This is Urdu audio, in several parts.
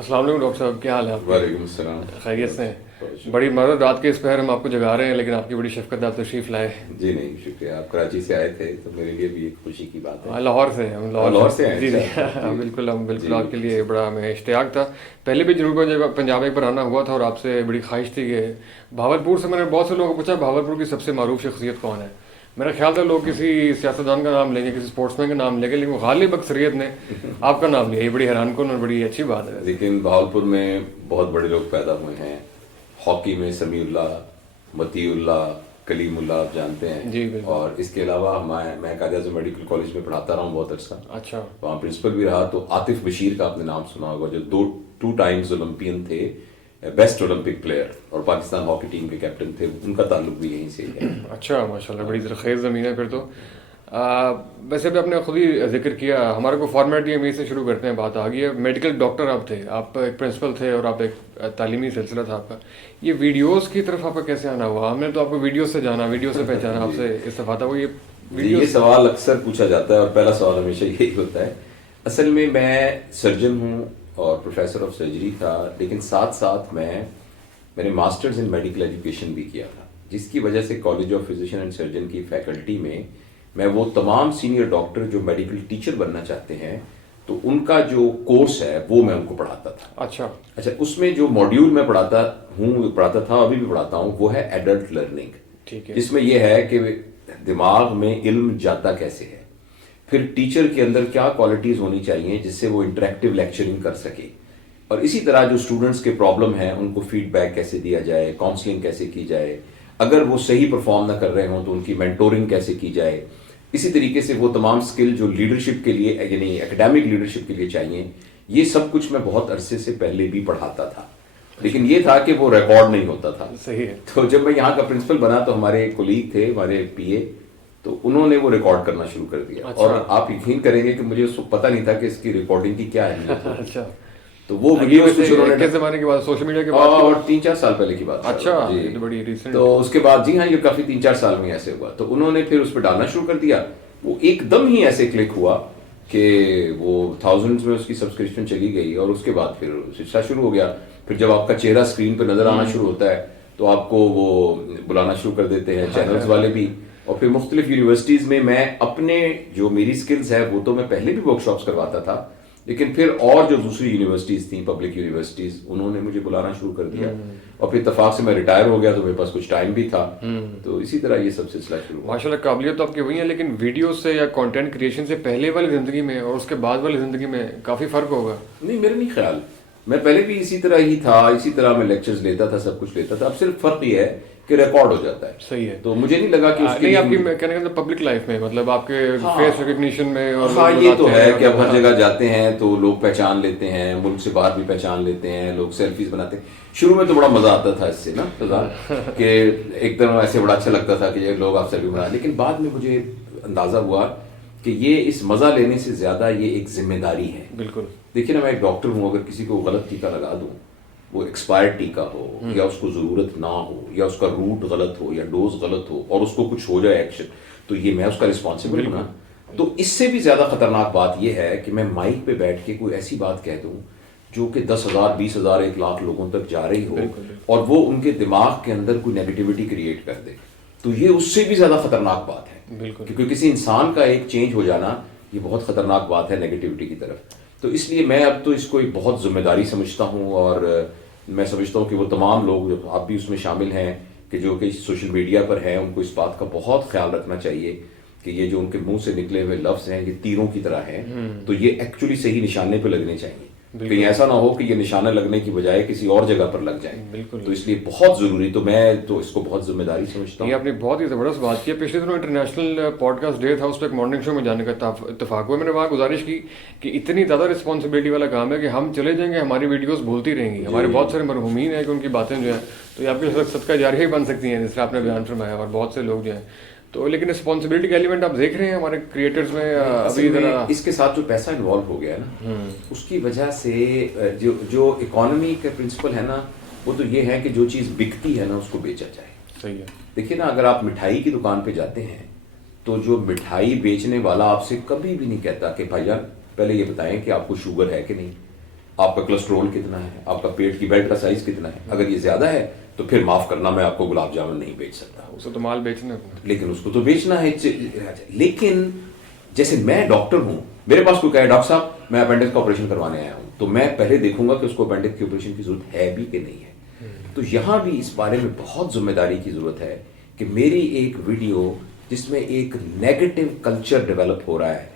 السلام علیکم ڈاکٹر صاحب، کیا حال ہے آپ کے؟ وعلیکم السلام. خیریت سے ہیں؟ بڑی مدد رات کے اس پہر ہم آپ کو جگا رہے ہیں، لیکن آپ کی بڑی شفقت، آپ تشریف لائے. جی نہیں شکریہ، آپ کراچی سے آئے تھے تو میرے لیے بھی ایک خوشی کی بات ہے. لاہور سے ہم لاہور سے ہیں؟ جی جی اچھا. بالکل، ہم بالکل جی. آپ کے لیے بڑا ہمیں اشتیاق تھا. پہلے بھی جنوب پنجاب ایک بار آنا ہوا تھا اور آپ سے بڑی خواہش تھی کہ بھاولپور سے. میں نے بہت سے لوگوں کو پوچھا بھاولپور کی سب سے معروف شخصیت کون ہے. میرا خیال تھا لوگ کسی سیاستدان کا نام لیں گے، کسی اسپورٹس مین کا نام لیں گے، لیکن وہ غالب اکثریت نے آپ کا نام لیا. یہ بڑی حیران کن اور بڑی اچھی بات ہے. لیکن بہاولپور میں بہت بڑے لوگ پیدا ہوئے ہیں. ہاکی میں سمیع اللہ، مطیع اللہ، کلیم اللہ آپ جانتے ہیں. جی بالکل. اور اس کے علاوہ میں قائد اعظم میڈیکل کالج میں پڑھاتا رہا ہوں بہت عرصہ. اچھا. وہاں پرنسپل بھی رہا. تو عاطف بشیر کا آپ نے نام سنا ہوگا، جو ٹو ٹائمز اولمپئن تھے، بیسٹ اولمپک پلیئر، اور پاکستان ہاکی ٹیم کے کیپٹن تھے. ان کا تعلق بھی یہیں سے ہے. اچھا ماشاء اللہ، بڑی زرخیز زمین ہے پھر تو. ویسے بھی آپ نے خود ہی ذکر کیا، ہمارے کو فارمیٹ یہ امید سے شروع کرتے ہیں. بات آ گئی ہے میڈیکل ڈاکٹر آپ تھے، آپ ایک پرنسپل تھے اور آپ ایک تعلیمی سلسلہ تھا آپ کا. یہ ویڈیوز کی طرف آپ کا کیسے آنا ہوا؟ ہم نے تو آپ کو ویڈیوز سے جانا، ویڈیو سے پہچانا، آپ سے استفادہ ہوا. یہ سوال اکثر پوچھا جاتا ہے اور پہلا سوال ہمیشہ یہی ہوتا ہے. اصل میں سرجن ہوں اور پروفیسر آف سرجری تھا، لیکن ساتھ ساتھ میں نے ماسٹرز ان میڈیکل ایجوکیشن بھی کیا تھا، جس کی وجہ سے college of physician and surgeon کی فیکلٹی میں وہ تمام سینئر ڈاکٹر جو میڈیکل ٹیچر بننا چاہتے ہیں تو ان کا جو کورس ہے وہ میں ان کو پڑھاتا تھا. اچھا. اس میں جو ماڈیول میں پڑھاتا تھا، ابھی بھی پڑھاتا ہوں، وہ ہے ایڈلٹ لرننگ. ٹھیک ہے. جس میں یہ ہے کہ دماغ میں علم جاتا کیسے ہے، پھر ٹیچر کے اندر کیا کوالٹیز ہونی چاہیے جس سے وہ انٹریکٹیو لیکچرنگ کر سکے، اور اسی طرح جو اسٹوڈنٹس کے پرابلم ہیں ان کو فیڈ بیک کیسے دیا جائے، کاؤنسلنگ کیسے کی جائے، اگر وہ صحیح پرفارم نہ کر رہے ہوں تو ان کی مینٹورنگ کیسے کی جائے. اسی طریقے سے وہ تمام سکل جو لیڈرشپ کے لیے، یعنی ایکیڈیمک لیڈرشپ کے لیے چاہیے، یہ سب کچھ میں بہت عرصے سے پہلے بھی پڑھاتا تھا. لیکن یہ تھا کہ وہ ریکارڈ نہیں ہوتا تھا. صحیح ہے. تو جب میں یہاں کا پرنسپل بنا تو ہمارے ایک کولیگ تھے، ہمارے پی اے، تو انہوں نے وہ ریکارڈ کرنا شروع کر دیا. اور آپ یقین کریں گے کہ مجھے اس کو پتہ نہیں تھا کہ اس کی ریکارڈنگ کی کیا اہمیت ہے. اچھا. تو وہ ویڈیوز کس زمانے کی بات؟ سوشل میڈیا کے بعد؟ اور 3-4 سال پہلے کی بات. اچھا. جی. بڑی ریسنٹ. تو اس کے بعد جی ہاں، یہ کافی 3-4 سال میں ایسے ہوا. تو انہوں نے پھر اس پہ ڈالنا شروع کر دیا. وہ ایک دم ہی ایسے کلک ہوا کہ وہ تھاؤزنڈز میں اس کی سبسکرپشن چلی گئی، اور اس کے بعد پھر سلسلہ شروع ہو گیا. پھر جب آپ کا چہرہ اسکرین پہ نظر آنا شروع ہوتا ہے تو آپ کو وہ بلانا شروع کر دیتے ہیں چینلز والے بھی. اور پھر مختلف یونیورسٹیز میں اپنے جو میری سکلز ہے وہ تو میں پہلے بھی ورک شاپس کرواتا تھا، لیکن پھر اور جو دوسری یونیورسٹیز تھیں، پبلک یونیورسٹیز، انہوں نے مجھے بلانا شروع کر دیا. اور پھر اتفاق سے میں ریٹائر ہو گیا تو میرے پاس کچھ ٹائم بھی تھا. تو اسی طرح یہ سب سلسلہ شروع ہوا. ماشاء اللہ، قابلیت تو آپ کی وہی ہے، لیکن ویڈیو سے یا کانٹینٹ کریشن سے پہلے والی زندگی میں اور اس کے بعد والی زندگی میں کافی فرق ہوگا. نہیں، میرا نہیں خیال. میں پہلے بھی اسی طرح ہی تھا، اسی طرح میں لیکچرز لیتا تھا، سب کچھ لیتا تھا. اب صرف فرق یہ ہے کہ ریکارڈ ہو جاتا ہے. صحیح ہے. تو مجھے نہیں لگا کہ نہیں، آپ کی کہنے کا پبلک لائف میں، مطلب آپ کے فیس ریکگنیشن میں. اور ہاں یہ تو ہے کہ اب ہر جگہ جاتے ہیں تو لوگ پہچان لیتے ہیں، ملک سے باہر بھی پہچان لیتے ہیں، لوگ سیلفیز بناتے ہیں. شروع میں تو بڑا مزہ آتا تھا اس سے نا کہ ایک دم ایسے بڑا اچھا لگتا تھا کہ یہ لوگ آپ سیلفی بنا. لیکن بعد میں مجھے اندازہ ہوا کہ یہ اس مزہ لینے سے زیادہ یہ ایک ذمہ داری ہے. بالکل. دیکھیے نا، میں ایک ڈاکٹر ہوں، اگر کسی کو غلط ٹیکہ لگا دوں، وہ ایکسپائرڈ ٹیکہ ہو یا اس کو ضرورت نہ ہو یا اس کا روٹ غلط ہو یا ڈوز غلط ہو اور اس کو کچھ ہو جائے ایکشن، تو یہ میں اس کا رسپانسبل ہوں نا. تو اس سے بھی زیادہ خطرناک بات یہ ہے کہ میں مائک پہ بیٹھ کے کوئی ایسی بات کہہ دوں جو کہ 10,000 20,000 1 لاکھ لوگوں تک جا رہی ہو اور وہ ان کے دماغ کے اندر کوئی نیگیٹیوٹی کریٹ کر دے. تو یہ اس سے بھی زیادہ خطرناک بات ہے. کیونکہ کسی انسان کا ایک چینج ہو جانا یہ بہت خطرناک بات ہے نیگیٹیوٹی کی طرف. تو اس لیے میں اب تو اس کو ایک بہت ذمہ داری سمجھتا ہوں، اور میں سمجھتا ہوں کہ وہ تمام لوگ جو آپ بھی اس میں شامل ہیں کہ جو کہ سوشل میڈیا پر ہیں، ان کو اس بات کا بہت خیال رکھنا چاہیے کہ یہ جو ان کے منہ سے نکلے ہوئے لفظ ہیں یہ تیروں کی طرح ہیں. تو یہ ایکچولی صحیح نشانے پہ لگنے چاہیے. کہیں ایسا نہ ہو کہ یہ نشانہ لگنے کی بجائے کسی اور جگہ پر لگ جائیں. تو اس لیے بہت ضروری، تو میں تو اس کو بہت ذمہ داری سمجھتا ہوں. یہ آپ نے بہت ہی زبردست بات کی. پچھلے دنوں انٹرنیشنل پوڈ کاسٹ ڈے تھا، اس پہ ایک مارننگ شو میں جانے کا اتفاق ہوا. میں نے وہاں گزارش کی کہ اتنی زیادہ رسپانسبلٹی والا کام ہے کہ ہم چلے جائیں گے، ہماری ویڈیوز بھولتی رہیں گی. ہمارے بہت سارے مرحومین ہیں کہ ان کی باتیں جو ہیں تو یہ آپ کے صدقہ جاریہ ہی بن سکتی ہیں، جس طرح آپ نے بیان فرمایا، اور بہت سے لوگ جو ہیں. تو لیکن رسپانسبلٹی کا ایلیمنٹ آپ دیکھ رہے ہیں ہمارے کریٹرز میں ابھی ذرا اس کے ساتھ جو پیسہ انوالو ہو گیا ہے نا، اس کی وجہ سے جو اکانومی کا پرنسپل ہے نا، وہ تو یہ ہے کہ جو چیز بکتی ہے نا اس کو بیچا جائے. صحیح ہے. دیکھیے نا، اگر آپ مٹھائی کی دکان پہ جاتے ہیں تو جو مٹھائی بیچنے والا آپ سے کبھی بھی نہیں کہتا کہ بھائی جان پہلے یہ بتائیں کہ آپ کو شوگر ہے کہ نہیں. آپ کا کولیسٹرول کتنا ہے, آپ کا پیٹ کی بیلٹ کا سائز کتنا ہے. اگر یہ زیادہ ہے تو پھر معاف کرنا, میں آپ کو گلاب جامن نہیں بیچ سکتا. اسے تو مال بیچنا, لیکن اس کو تو بیچنا ہے. لیکن جیسے میں ڈاکٹر ہوں, میرے پاس کوئی کہے ڈاکٹر صاحب میں اپینڈکس کا آپریشن کروانے آیا ہوں, تو میں پہلے دیکھوں گا کہ اس کو اپینڈکس کی آپریشن کی ضرورت ہے بھی کہ نہیں ہے. تو یہاں بھی اس بارے میں بہت ذمہ داری کی ضرورت ہے کہ میری ایک ویڈیو جس میں ایک نیگیٹو کلچر ڈیولپ ہو رہا ہے,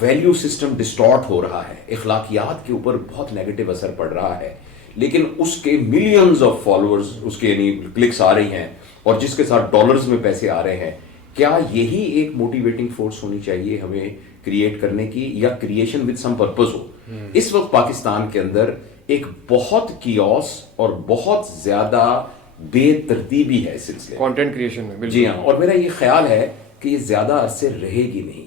ویلیو سسٹم ڈسٹارٹ ہو رہا ہے, اخلاقیات کے اوپر بہت نیگیٹو اثر پڑ رہا ہے, لیکن اس کے ملینز آف فالوورز, اس کے یعنی کلکس آ رہی ہیں اور جس کے ساتھ ڈالرز میں پیسے آ رہے ہیں, کیا یہی ایک موٹیویٹنگ فورس ہونی چاہیے ہمیں کریٹ کرنے کی, یا کریشن وتھ سم پرپز ہو؟ اس وقت پاکستان کے اندر ایک بہت کیوس اور بہت زیادہ بے ترتیبی ہے اس سلسلے کانٹینٹ کریشن میں. جی ہاں, اور میرا یہ خیال ہے کہ یہ زیادہ عرصے رہے گی نہیں,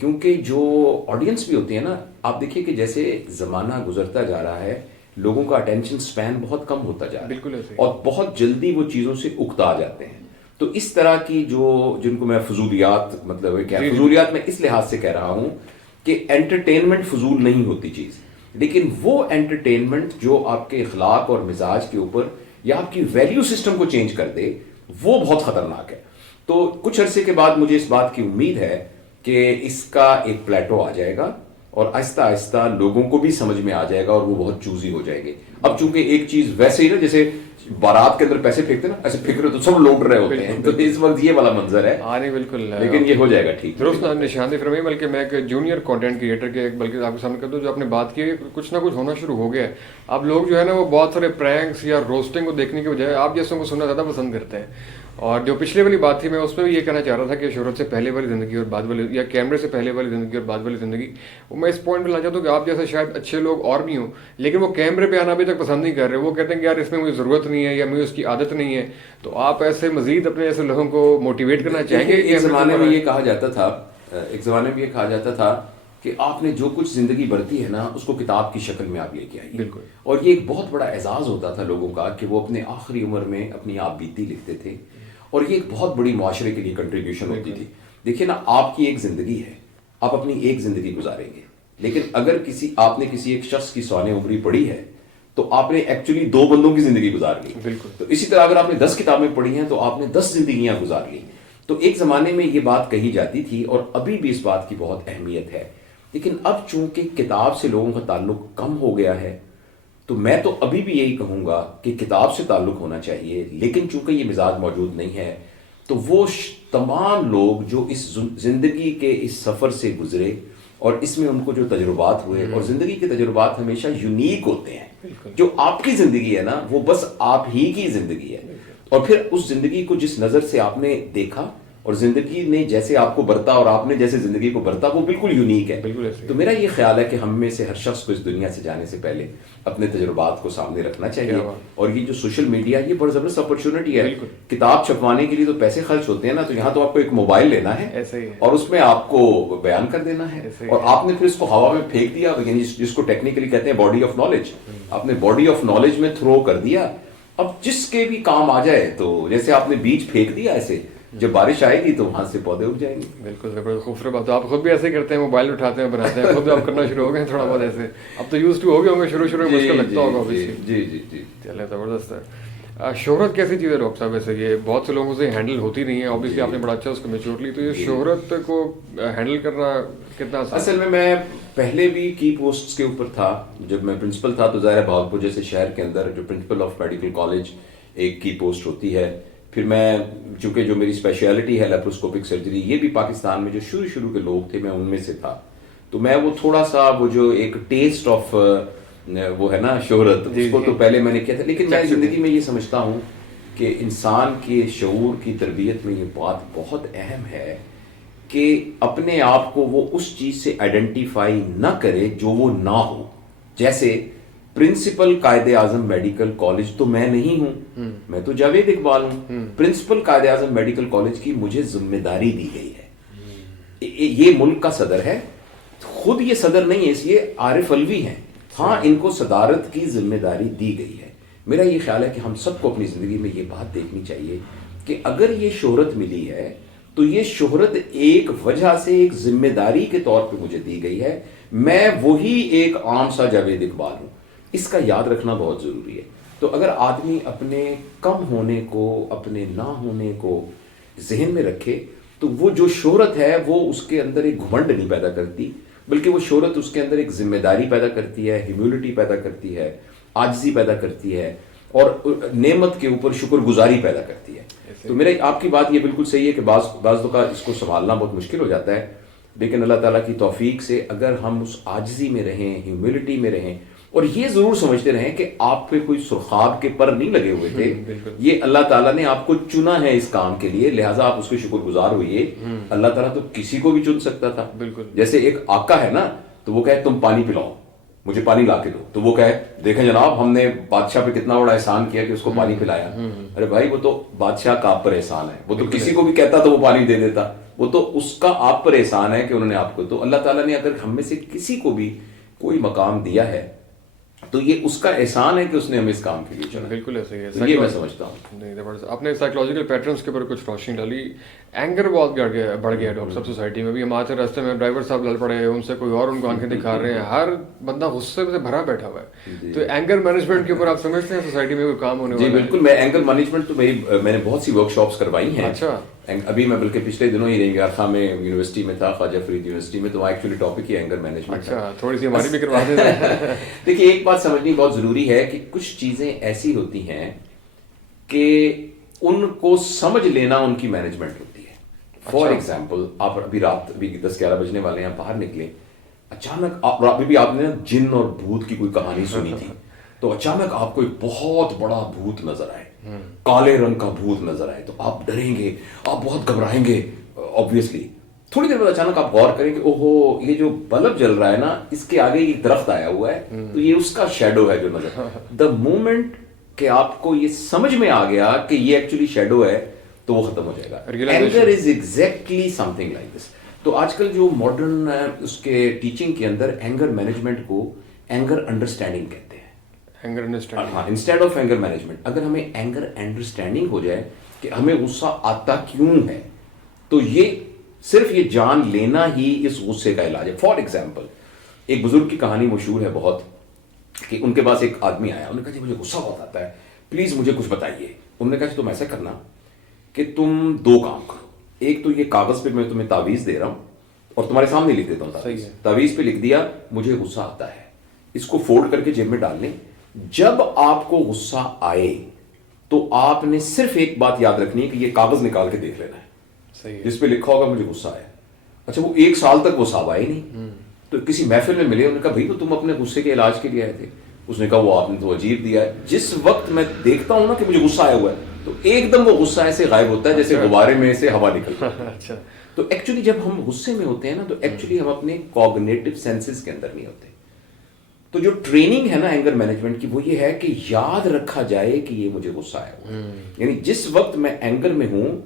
کیونکہ جو آڈینس بھی ہوتی ہے نا, آپ دیکھیے کہ جیسے زمانہ گزرتا جا رہا ہے لوگوں کا اٹینشن سپین بہت کم ہوتا جا رہا ہے, بالکل ایسے, اور بہت جلدی وہ چیزوں سے اکتا جاتے ہیں. تو اس طرح کی جن کو میں فضولیات, مطلب کیا فضولیات میں اس لحاظ سے کہہ رہا ہوں کہ انٹرٹینمنٹ فضول نہیں ہوتی چیز, لیکن وہ انٹرٹینمنٹ جو آپ کے اخلاق اور مزاج کے اوپر یا آپ کی ویلیو سسٹم کو چینج کر دے, وہ بہت خطرناک ہے. تو کچھ عرصے کے بعد مجھے اس بات کی امید ہے کہ اس کا ایک پلیٹو آ جائے گا اور آہستہ آہستہ لوگوں کو بھی سمجھ میں آ جائے گا اور وہ بہت چوزی ہو جائے گے. اب چونکہ ایک چیز ویسے ہی نا, جیسے بارات کے اندر پیسے پھینکتے نا, ایسے پھینک رہے تو سب لوٹ رہے ہوتے ہیں, تو اس وقت یہ والا منظر ہے. ہاں نہیں بالکل, لیکن یہ ہو جائے گا ٹھیک. درست نشاندہی فرمائی. بلکہ میں ایک جونیئر کانٹینٹ کریٹر کے بلکہ آپ کے سامنے کر دوں, جو آپ نے بات کی کچھ نہ کچھ ہونا شروع ہو گیا ہے. اب لوگ جو ہے نا وہ بہت سارے پرینکس یا روسٹنگ کو دیکھنے کے بجائے آپ جیسوں کو سننا زیادہ پسند کرتے ہیں. اور جو پچھلے والی بات تھی, میں اس میں بھی یہ کہنا چاہ رہا تھا کہ شہرت سے پہلے والی زندگی اور بعد والی, یا کیمرے سے پہلے والی زندگی اور بعد والی زندگی, وہ میں اس پوائنٹ پہ لانا چاہتا ہوں کہ آپ جیسے شاید اچھے لوگ اور بھی ہوں, لیکن وہ کیمرے پہ آنا ابھی تک پسند نہیں کر رہے. وہ کہتے ہیں کہ یار اس میں مجھے ضرورت نہیں ہے یا مجھے اس کی عادت نہیں ہے. تو آپ ایسے مزید اپنے ایسے لوگوں کو موٹیویٹ کرنا چاہیں گے؟ ایک زمانے میں یہ کہا جاتا تھا کہ آپ نے جو کچھ زندگی برتی ہے نا, اس کو کتاب کی شکل میں آپ لے کے آئیے. بالکل. اور یہ ایک بہت بڑا اعزاز ہوتا تھا لوگوں کا کہ وہ اپنے آخری عمر میں اپنی آپ بیتی لکھتے تھے, اور یہ ایک بہت بڑی معاشرے کے لیے کنٹریبیوشن ہوتی تھی. دیکھیں نا, آپ کی ایک زندگی ہے, آپ اپنی ایک زندگی گزاریں گے, لیکن اگر آپ نے کسی ایک شخص کی سوانح عمری پڑھی ہے تو آپ نے ایکچولی 2 بندوں کی زندگی گزار لی. بالکل. تو اسی طرح اگر آپ نے 10 کتابیں پڑھی ہیں تو آپ نے 10 زندگیاں گزار لی. تو ایک زمانے میں یہ بات کہی جاتی تھی, اور ابھی بھی اس بات کی بہت اہمیت ہے. لیکن اب چونکہ کتاب سے لوگوں کا تعلق کم ہو گیا ہے, تو میں تو ابھی بھی یہی کہوں گا کہ کتاب سے تعلق ہونا چاہیے. لیکن چونکہ یہ مزاج موجود نہیں ہے, تو وہ تمام لوگ جو اس زندگی کے اس سفر سے گزرے اور اس میں ان کو جو تجربات ہوئے, اور زندگی کے تجربات ہمیشہ یونیک ہوتے ہیں. جو آپ کی زندگی ہے نا, وہ بس آپ ہی کی زندگی ہے, اور پھر اس زندگی کو جس نظر سے آپ نے دیکھا اور زندگی نے جیسے آپ کو برتا اور آپ نے جیسے زندگی کو برتا, وہ بالکل یونیک ہے. تو میرا یہ خیال ہے کہ ہم میں سے ہر شخص کو اس دنیا سے جانے سے پہلے اپنے تجربات کو سامنے رکھنا چاہیے. اور یہ جو سوشل میڈیا, یہ بڑا زبردست اپرچونٹی ہے. کتاب چھپوانے کے لیے تو پیسے خرچ ہوتے ہیں نا, تو یہاں تو آپ کو ایک موبائل لینا ہے اور اس میں آپ کو بیان کر دینا ہے, اور آپ نے پھر اس کو ہوا میں پھینک دیا, یعنی جس کو ٹیکنیکلی کہتے ہیں باڈی آف نالج, آپ نے باڈی آف نالج میں تھرو کر دیا. اب جس کے بھی کام آ جائے, تو جیسے آپ نے بیج پھینک دیا, ایسے جب بارش آئے گی تو وہاں سے پودے اگ جائیں گے. بالکل زبردست, خوبصورت بات. آپ خود بھی ایسے کرتے ہیں, موبائل اٹھاتے ہیں, بناتے ہیں, خود آپ کرنا شروع ہو گئے تھوڑا بہت ایسے. اب تو یوز ٹو ہو گئے ہوں گے, شروع میں مشکل لگتا ہوگا. جی. چلے زبردست ہے. شہرت کیسی چیز ہے ڈاکٹر صاحب؟ ویسے یہ بہت سے لوگوں سے ہینڈل ہوتی نہیں ہے, اوبیسلی آپ نے بڑا اچھا اس کو میچور لی. تو یہ شہرت کو ہینڈل کرنا کتنا آسان؟ اصل میں پہلے بھی کی پوسٹس کے اوپر تھا. جب میں پرنسپل تھا تو ظاہر بھاگپور جیسے شہر کے اندر جو پرنسپل آف میڈیکل کالج ایک کی پوسٹ ہوتی ہے. پھر میں چونکہ جو میری اسپیشلٹی ہے لیپروسکوپک سرجری, یہ بھی پاکستان میں جو شروع کے لوگ تھے میں ان میں سے تھا. تو میں وہ تھوڑا سا وہ جو ایک ٹیسٹ آف وہ ہے نا شہرت, اس کو تو پہلے میں نے کیا تھا. لیکن میں زندگی میں یہ سمجھتا ہوں کہ انسان کے شعور کی تربیت میں یہ بات بہت اہم ہے کہ اپنے آپ کو وہ اس چیز سے آئیڈینٹیفائی نہ کرے جو وہ نہ ہو. جیسے principal Quaid Azam medical college تو میں نہیں ہوں, میں تو جاوید اقبال ہوں. Principal Quaid Azam medical college کی مجھے ذمہ داری دی گئی ہے. یہ ملک کا صدر ہے, خود یہ صدر نہیں ہے, اس لیے عارف الوی ہیں. ہاں, ان کو صدارت کی ذمہ داری دی گئی ہے. میرا یہ خیال ہے کہ ہم سب کو اپنی زندگی میں یہ بات دیکھنی چاہیے کہ اگر یہ شہرت ملی ہے تو یہ شہرت ایک وجہ سے ایک ذمہ داری کے طور پہ مجھے دی گئی ہے. میں وہی ایک عام سا جاوید اقبال ہوں. اس کا یاد رکھنا بہت ضروری ہے. تو اگر آدمی اپنے کم ہونے کو, اپنے نہ ہونے کو ذہن میں رکھے تو وہ جو شہرت ہے وہ اس کے اندر ایک گھمنڈ نہیں پیدا کرتی, بلکہ وہ شہرت اس کے اندر ایک ذمہ داری پیدا کرتی ہے, ہیوملٹی پیدا کرتی ہے, عاجزی پیدا کرتی ہے, اور نعمت کے اوپر شکر گزاری پیدا کرتی ہے. تو میرے آپ کی بات یہ بالکل صحیح ہے کہ بعض اوقات اس کو سنبھالنا بہت مشکل ہو جاتا ہے, لیکن اللہ تعالیٰ کی توفیق سے اگر ہم اس عاجزی میں رہیں, ہیوملٹی میں رہیں, اور یہ ضرور سمجھتے رہیں کہ آپ پہ کوئی سرخاب کے پر نہیں لگے ہوئے تھے, یہ اللہ تعالیٰ نے آپ کو چنا ہے اس کام کے لیے, لہٰذا آپ اس کے شکر گزار ہوئیے. اللہ تعالیٰ تو کسی کو بھی چن سکتا تھا. جیسے ایک آقا ہے نا, تو وہ کہے تم پانی پلاؤ, مجھے پانی لا کے دو, تو وہ کہے دیکھیں جناب ہم نے بادشاہ پہ کتنا بڑا احسان کیا کہ اس کو پانی پلایا. ارے بھائی وہ تو بادشاہ کا آپ پر احسان ہے, وہ تو کسی کو بھی کہتا تو وہ پانی دے دیتا, وہ تو اس کا آپ پر احسان ہے کہ انہوں نے آپ کو. تو اللہ تعالیٰ نے اگر ہم میں سے کسی کو بھی کوئی مقام دیا ہے تو یہ اس کا احسان ہے کہ اس نے ہمیں اس کام کے لیے چنا. بالکل ایسا ہی ہے, یہ میں سمجھتا ہوں. نہیں, آپ نے سائیکولوجیکل پیٹرنس کے اوپر کچھ روشنی ڈالی. اینگر بہت بڑھ گیا ڈاکٹر صاحب سوسائٹی میں بھی. ہم آتے راستے میں ڈرائیور صاحب لڑ پڑے ہیں, ان سے کوئی اور ان کو آنکھیں دکھا رہے ہیں, ہر بندہ غصے سے بھرا بیٹھا ہوا ہے. تو اینگر مینجمنٹ کے اوپر آپ سمجھتے ہیں سوسائٹی میں کوئی کام ہونے والا ہے؟ جی بالکل. میں اینگر مینجمنٹ تو میں نے بہت سی ورک شاپس کروائی ہیں. اچھا. ابھی میں بلکہ پچھلے دنوں ہی رنگار خان میں یونیورسٹی میں تھا, خواجہ فرید یونیورسٹی میں, تو وہاں ایکچولی ٹاپک ہی اینگر مینجمنٹ. اچھا, تھوڑی سی ہماری بھی کروا دیں. دیکھیے ایک بات سمجھنی بہت ضروری ہے کہ کچھ چیزیں ایسی ہوتی ہیں کہ ان کو سمجھ لینا ان کی مینجمنٹ ہوتی ہے. فار ایگزامپل آپ ابھی رات 10-11 بجنے والے ہیں, باہر نکلے, اچانک ابھی آپ نے جن اور بھوت کی کوئی کہانی سنی تھی, تو اچانک آپ کو ایک بہت بڑا بھوت نظر آئے, کالے رنگ کا بھوت نظر آئے, تو آپ ڈریں گے, آپ بہت گھبرائیں گے آبویسلی. تھوڑی دیر بعد اچانک آپ غور کریں کہ اوہو یہ جو بلب جل رہا ہے نا, اس کے آگے یہ درخت آیا ہوا ہے, تو یہ اس کا شیڈو ہے جو نظر. دا مومنٹ کہ آپ کو یہ سمجھ میں آ گیا کہ یہ ایکچولی شیڈو ہے, تو وہ ختم ہو جائے گا. Anger is exactly something like this. تو آج کل جو ماڈرن اس کے ٹیچنگ کے اندر اینگر مینجمنٹ کو اینگر انڈرسٹینڈنگ کہتے ہیں. انسٹیڈ آف اینگر مینجمنٹ, اگر ہمیں اینگر انڈرسٹینڈنگ ہو جائے کہ ہمیں غصہ آتا کیوں ہے, تو یہ صرف یہ جان لینا ہی اس غصے کا علاج ہے. فار ایگزامپل ایک بزرگ کی کہانی مشہور ہے بہت, کہ ان کے پاس ایک آدمی آیا, انہوں نے کہا جی مجھے غصہ بہت آتا ہے, پلیز مجھے کچھ بتائیے. انہوں نے کہا تم ایسا کرنا کہ تم 2 کام کرو. ایک تو یہ کاغذ پہ میں تمہیں تعویذ دے رہا ہوں اور تمہارے سامنے لکھ دیتا ہوں. تعویذ پہ لکھ دیا مجھے غصہ آتا ہے, اس کو فولڈ کر کے جیب میں ڈال لیں. جب آپ کو غصہ آئے تو آپ نے صرف ایک بات یاد رکھنی ہے کہ یہ کاغذ نکال کے دیکھ لینا ہے جس پہ لکھا ہوگا مجھے غصہ آیا. اچھا وہ 1 سال تک وہ صاحب آئے نہیں, تو کسی محفل میں ملے, انہوں نے کہا بھائی تو تم اپنے غصے کے علاج کے لیے آئے تھے. اس نے کہا وہ آپ نے تو عجیب دیا ہے, جس وقت میں دیکھتا ہوں نا کہ مجھے غصہ آیا ہوا ہے تو ایک دم وہ غصہ ایسے غائب ہوتا ہے جیسے غبارے میں سے ہوا نکلتا ہے. اچھا. تو ایکچولی جب ہم غصے میں ہوتے ہیں نا, تو ایکچولی ہم اپنے کوگنیٹو سینسز کے اندر نہیں ہوتے. تو جو ٹریننگ ہے نا اینگر مینجمنٹ کی, وہ یہ ہے کہ یاد رکھا جائے کہ یہ مجھے غصہ آیا ہوا ہے. یعنی جس وقت میں اینگر میں ہوں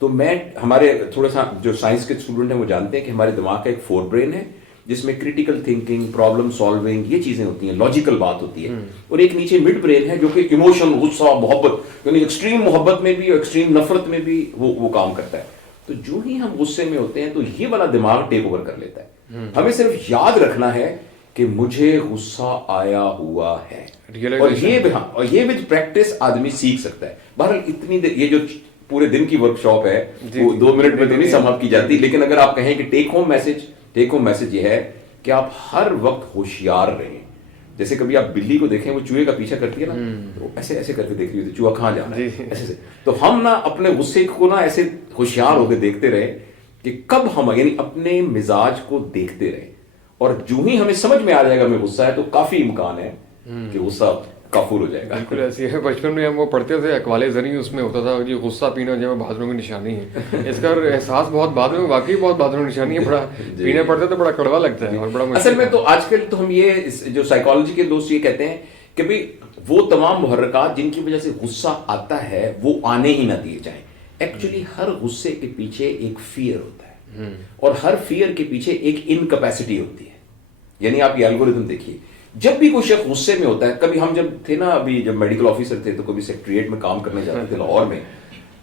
تو میں, ہمارے تھوڑا سا جو سائنس کے اسٹوڈنٹ ہیں وہ جانتے ہیں کہ ہمارے دماغ کا ایک فور برین ہے جس میں کریٹیکل تھنکنگ, پرابلم سالونگ, یہ چیزیں ہوتی ہیں, لاجیکل بات ہوتی ہے. اور ایک نیچے مڈ برین ہے جو کہ ایموشن, غصہ, محبت, یعنی ایکسٹریم محبت میں بھی اور ایکسٹریم نفرت میں بھی وہ کام کرتا ہے. تو جو ہی ہم غصے میں ہوتے ہیں تو یہ والا دماغ ٹیک اوور کر لیتا ہے. ہمیں صرف یاد رکھنا ہے کہ مجھے غصہ آیا ہوا ہے, اور یہ ود پریکٹس آدمی سیکھ سکتا ہے. بہرحال اتنی یہ جو پورے دن کی ورک شاپ ہے وہ 2 منٹ میں تو نہیں سم اپ کی جاتی, لیکن اگر آپ کہیں کہ ٹیک ہوم میسج یہ ہے کہ آپ ہر وقت ہوشیار رہیں. جیسے کبھی آپ بلی کو دیکھیں, وہ چوہے کا پیچھا کرتی ہے نا, تو ایسے ایسے کر کے دیکھ رہی ہوتی ہے چوہا کہاں جانا ہے, ایسے. تو ہم نا اپنے غصے کو نا ایسے ہوشیار ہو کے دیکھتے رہے کہ کب ہم, یعنی اپنے مزاج کو دیکھتے رہے, اور جو ہی ہمیں سمجھ میں آ جائے گا ہمیں غصہ ہے تو کافی امکان ہے کہ غصہ کافور ہو جائے گا. بالکل ایسی ہے. بچپن میں ہم وہ پڑھتے تھے اقوال زرعی, اس میں ہوتا تھا کہ غصہ پینا جو ہے بہادروں کی نشانی ہے. اس کا احساس بہت بعد میں, واقعی بہت بہادروں کی نشانی ہے. بڑا پینے پڑتے تو بڑا کڑوا لگتا ہے اور بڑا اصل میں. تو آج کل تو ہم یہ جو سائیکالوجی کے دوست یہ کہتے ہیں کہ بھئی وہ تمام محرکات جن کی وجہ سے غصہ آتا ہے وہ آنے ہی نہ دیے جائیں. ایکچولی ہر غصے کے پیچھے ایک فیئر ہوتا ہے, اور ہر فیئر کے پیچھے ایک انکیپیسٹی ہوتی ہے. یعنی آپ یہ الگورتھم دیکھیے, جب بھی کوئی شخص غصے میں ہوتا ہے, کبھی ہم جب تھے نا, ابھی جب میڈیکل آفیسر تھے تو کبھی سیکٹریٹ میں کام کرنے جاتے تھے لاہور میں,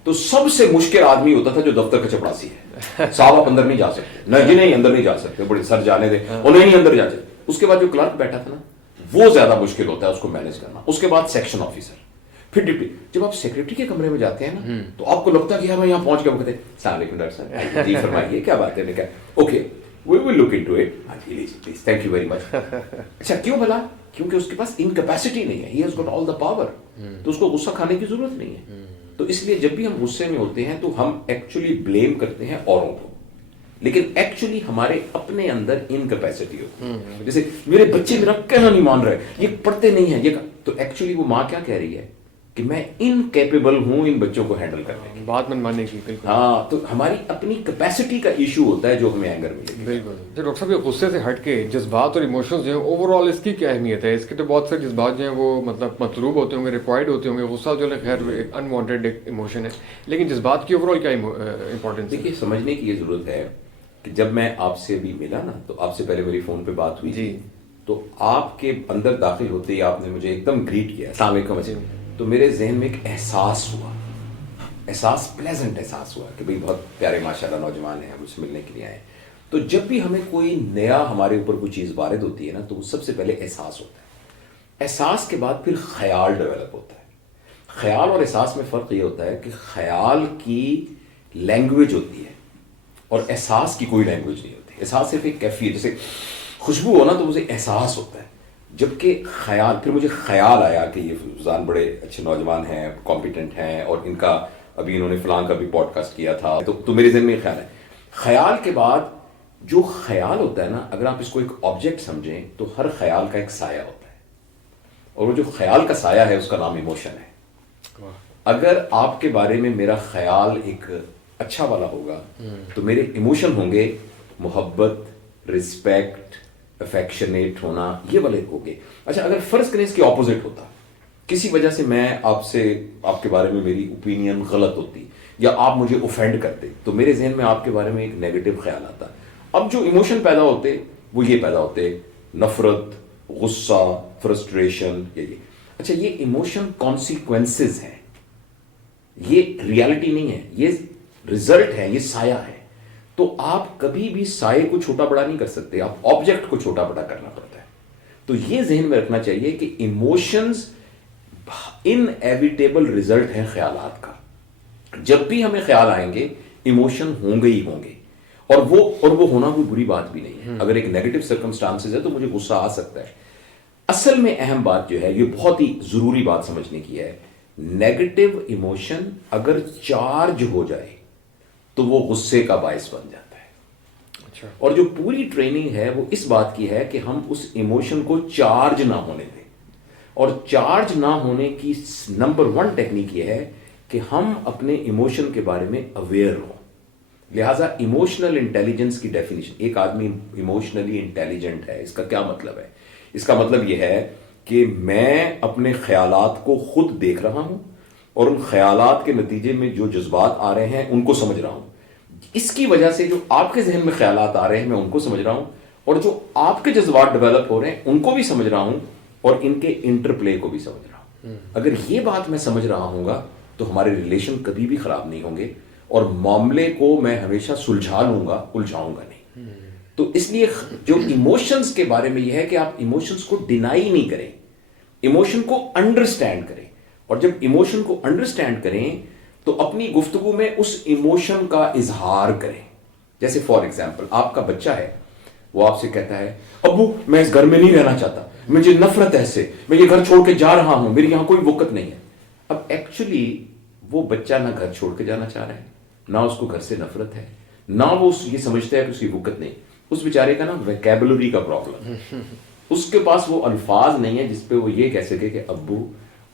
تو سب سے مشکل آدمی ہوتا تھا جو دفتر کا چپڑاسی ہے. صاحب آپ اندر نہیں جا سکتے, نہیں اندر نہیں جا سکتے, بڑے سر جانے دے, اور نہیں اندر جا سکتے. اس کے بعد جو کلرک بیٹھا تھا نا, وہ زیادہ مشکل ہوتا ہے اس کو مینج کرنا. اس کے بعد سیکشن آفیسر, پھر ڈپٹی. جب آپ سیکرٹری کے کمرے میں جاتے ہیں نا تو آپ کو لگتا ہے کہ یار میں یہاں پہنچ گیا. وہ کہتے ہیں السلام علیکم ڈاکٹر صاحب, جی فرمائیے کیا بات ہے. میں کہا okay we will look into it, ہاں جی لیجیے please, thank you very much. اچھا کیوں بھلا؟ کیونکہ اس کے پاس انکیپیسٹی نہیں ہے, he has got all the power, تو اس کو غصہ کھانے کی ضرورت نہیں ہے. تو اس لیے جب بھی ہم غصے میں ہوتے ہیں تو ہم ایکچولی بلیم کرتے ہیں اوروں کو, لیکن ایکچولی ہمارے اپنے اندر انکیپیسٹی ہوتی ہے. جیسے میرے بچے میرا کہنا نہیں مان رہے, یہ پڑھتے نہیں ہیں, یہ تو ایکچولی وہ ماں کیا کہہ رہی ہے کہ میں انکیپیبل ہوں ان بچوں کو ہینڈل کرنے کی, بات من ماننے کی. بالکل ہاں, تو ہماری اپنی کیپیسٹی کا ایشو ہوتا ہے جو ہمیں اینگر ملے گی. بالکل. ڈاکٹر صاحب یہ غصے سے ہٹ کے جذبات اور ایموشنز جو ہیں اوور آل اس کی کیا اہمیت ہے؟ اس کے تو بہت سے جذبات جو ہیں وہ مطلب مطلوب ہوتے ہوں گے, ریکوائرڈ ہوتے ہوں گے. غصہ جو ہے خیر ایک انوانٹیڈ ایموشن ہے, لیکن جذبات کی اوور آل کیا امپورٹنس ہے؟ دیکھیے سمجھنے کی یہ ضرورت ہے کہ جب میں آپ سے ابھی ملا نا تو آپ سے پہلے میری فون پہ بات ہوئی جی, تو آپ کے اندر داخل ہوتے ہی آپ نے مجھے ایک دم گریٹ کیا, السلام علیکم. تو میرے ذہن میں ایک احساس ہوا, پلیزنٹ احساس ہوا کہ بھئی بہت پیارے ماشاءاللہ نوجوان ہیں, مجھ سے ملنے کے لیے آئے. تو جب بھی ہمیں کوئی نیا ہمارے اوپر کوئی چیز وارد ہوتی ہے نا تو وہ سب سے پہلے احساس ہوتا ہے. احساس کے بعد پھر خیال ڈیولپ ہوتا ہے. خیال اور احساس میں فرق یہ ہوتا ہے کہ خیال کی لینگویج ہوتی ہے اور احساس کی کوئی لینگویج نہیں ہوتی. احساس صرف ایک کیفیت, جیسے خوشبو ہو نا تو مجھے احساس ہوتا ہے, جبکہ خیال, پھر مجھے خیال آیا کہ یہ فضان بڑے اچھے نوجوان ہیں, کمپیٹنٹ ہیں, اور ان کا ابھی انہوں نے فلاں کا بھی پوڈ کاسٹ کیا تھا, تو میرے ذہن میں خیال ہے. خیال کے بعد جو خیال ہوتا ہے نا, اگر آپ اس کو ایک آبجیکٹ سمجھیں تو ہر خیال کا ایک سایہ ہوتا ہے, اور وہ جو خیال کا سایہ ہے اس کا نام ایموشن ہے. اگر آپ کے بارے میں میرا خیال ایک اچھا والا ہوگا تو میرے ایموشن ہوں گے محبت, رسپیکٹ, افیکشنیٹ ہونا, یہ والے ہوں گے. اچھا اگر فرض کریں اس کی اپوزٹ ہوتا, کسی وجہ سے میں آپ کے بارے میں میری اوپینین غلط ہوتی یا آپ مجھے اوفینڈ کرتے, تو میرے ذہن میں آپ کے بارے میں ایک نیگیٹو خیال آتا. اب جو ایموشن پیدا ہوتے وہ یہ پیدا ہوتے, نفرت, غصہ, فرسٹریشن, یہ. اچھا یہ ایموشن کانسیکوینسز ہیں, یہ ریالٹی نہیں ہے, یہ ریزلٹ ہے, یہ سایہ ہے. تو آپ کبھی بھی سائے کو چھوٹا بڑا نہیں کر سکتے, آپ آبجیکٹ کو چھوٹا بڑا کرنا پڑتا ہے. تو یہ ذہن میں رکھنا چاہیے کہ ایموشنز انایویٹیبل ریزلٹ ہیں خیالات کا. جب بھی ہمیں خیال آئیں گے ایموشن ہوں گے ہی ہوں گے, اور وہ ہونا کوئی بری بات بھی نہیں ہے. اگر ایک نیگیٹو سرکمسٹانسز ہے تو مجھے غصہ آ سکتا ہے. اصل میں اہم بات جو ہے, یہ بہت ہی ضروری بات سمجھنے کی ہے, نیگیٹو ایموشن اگر چارج ہو جائے تو وہ غصے کا باعث بن جاتا ہے. اچھا, اور جو پوری ٹریننگ ہے وہ اس بات کی ہے کہ ہم اس ایموشن کو چارج نہ ہونے دیں. اور چارج نہ ہونے کی نمبر 1 ٹیکنیک یہ ہے کہ ہم اپنے ایموشن کے بارے میں اویئر ہوں. لہٰذا ایموشنل انٹیلیجنس کی ڈیفینیشن, ایک آدمی ایموشنلی انٹیلیجنٹ ہے, اس کا کیا مطلب ہے؟ اس کا مطلب یہ ہے کہ میں اپنے خیالات کو خود دیکھ رہا ہوں اور ان خیالات کے نتیجے میں جو جذبات آ رہے ہیں ان کو سمجھ رہا ہوں. اس کی وجہ سے جو آپ کے ذہن میں خیالات آ رہے ہیں میں ان کو سمجھ رہا ہوں, اور جو آپ کے جذبات ڈیولپ ہو رہے ہیں ان کو بھی سمجھ رہا ہوں, اور ان کے انٹرپلے کو بھی سمجھ رہا ہوں. اگر یہ بات میں سمجھ رہا ہوں گا تو ہمارے ریلیشن کبھی بھی خراب نہیں ہوں گے, اور معاملے کو میں ہمیشہ سلجھا لوں گا, الجھاؤں گا نہیں. تو اس لیے جو ایموشنز کے بارے میں یہ ہے کہ آپ ایموشنز کو ڈینائی نہیں کریں, ایموشن کو انڈرسٹینڈ کریں. اور جب ایموشن کو انڈرسٹینڈ کریں تو اپنی گفتگو میں اس ایموشن کا اظہار کریں. جیسے فار ایگزامپل آپ کا بچہ ہے, وہ آپ سے کہتا ہے ابو میں اس گھر میں نہیں رہنا چاہتا, مجھے نفرت ہے سے, میں یہ گھر چھوڑ کے جا رہا ہوں, میری یہاں کوئی وقت نہیں ہے. اب ایکچولی وہ بچہ نہ گھر چھوڑ کے جانا چاہ رہا ہے, نہ اس کو گھر سے نفرت ہے, نہ وہ یہ سمجھتا ہے کہ اس کی وقت نہیں. اس بیچارے کا نا ویکیبلری کا پرابلم ہے, اس کے پاس وہ الفاظ نہیں ہے جس پہ وہ یہ کہہ سکے کہ ابو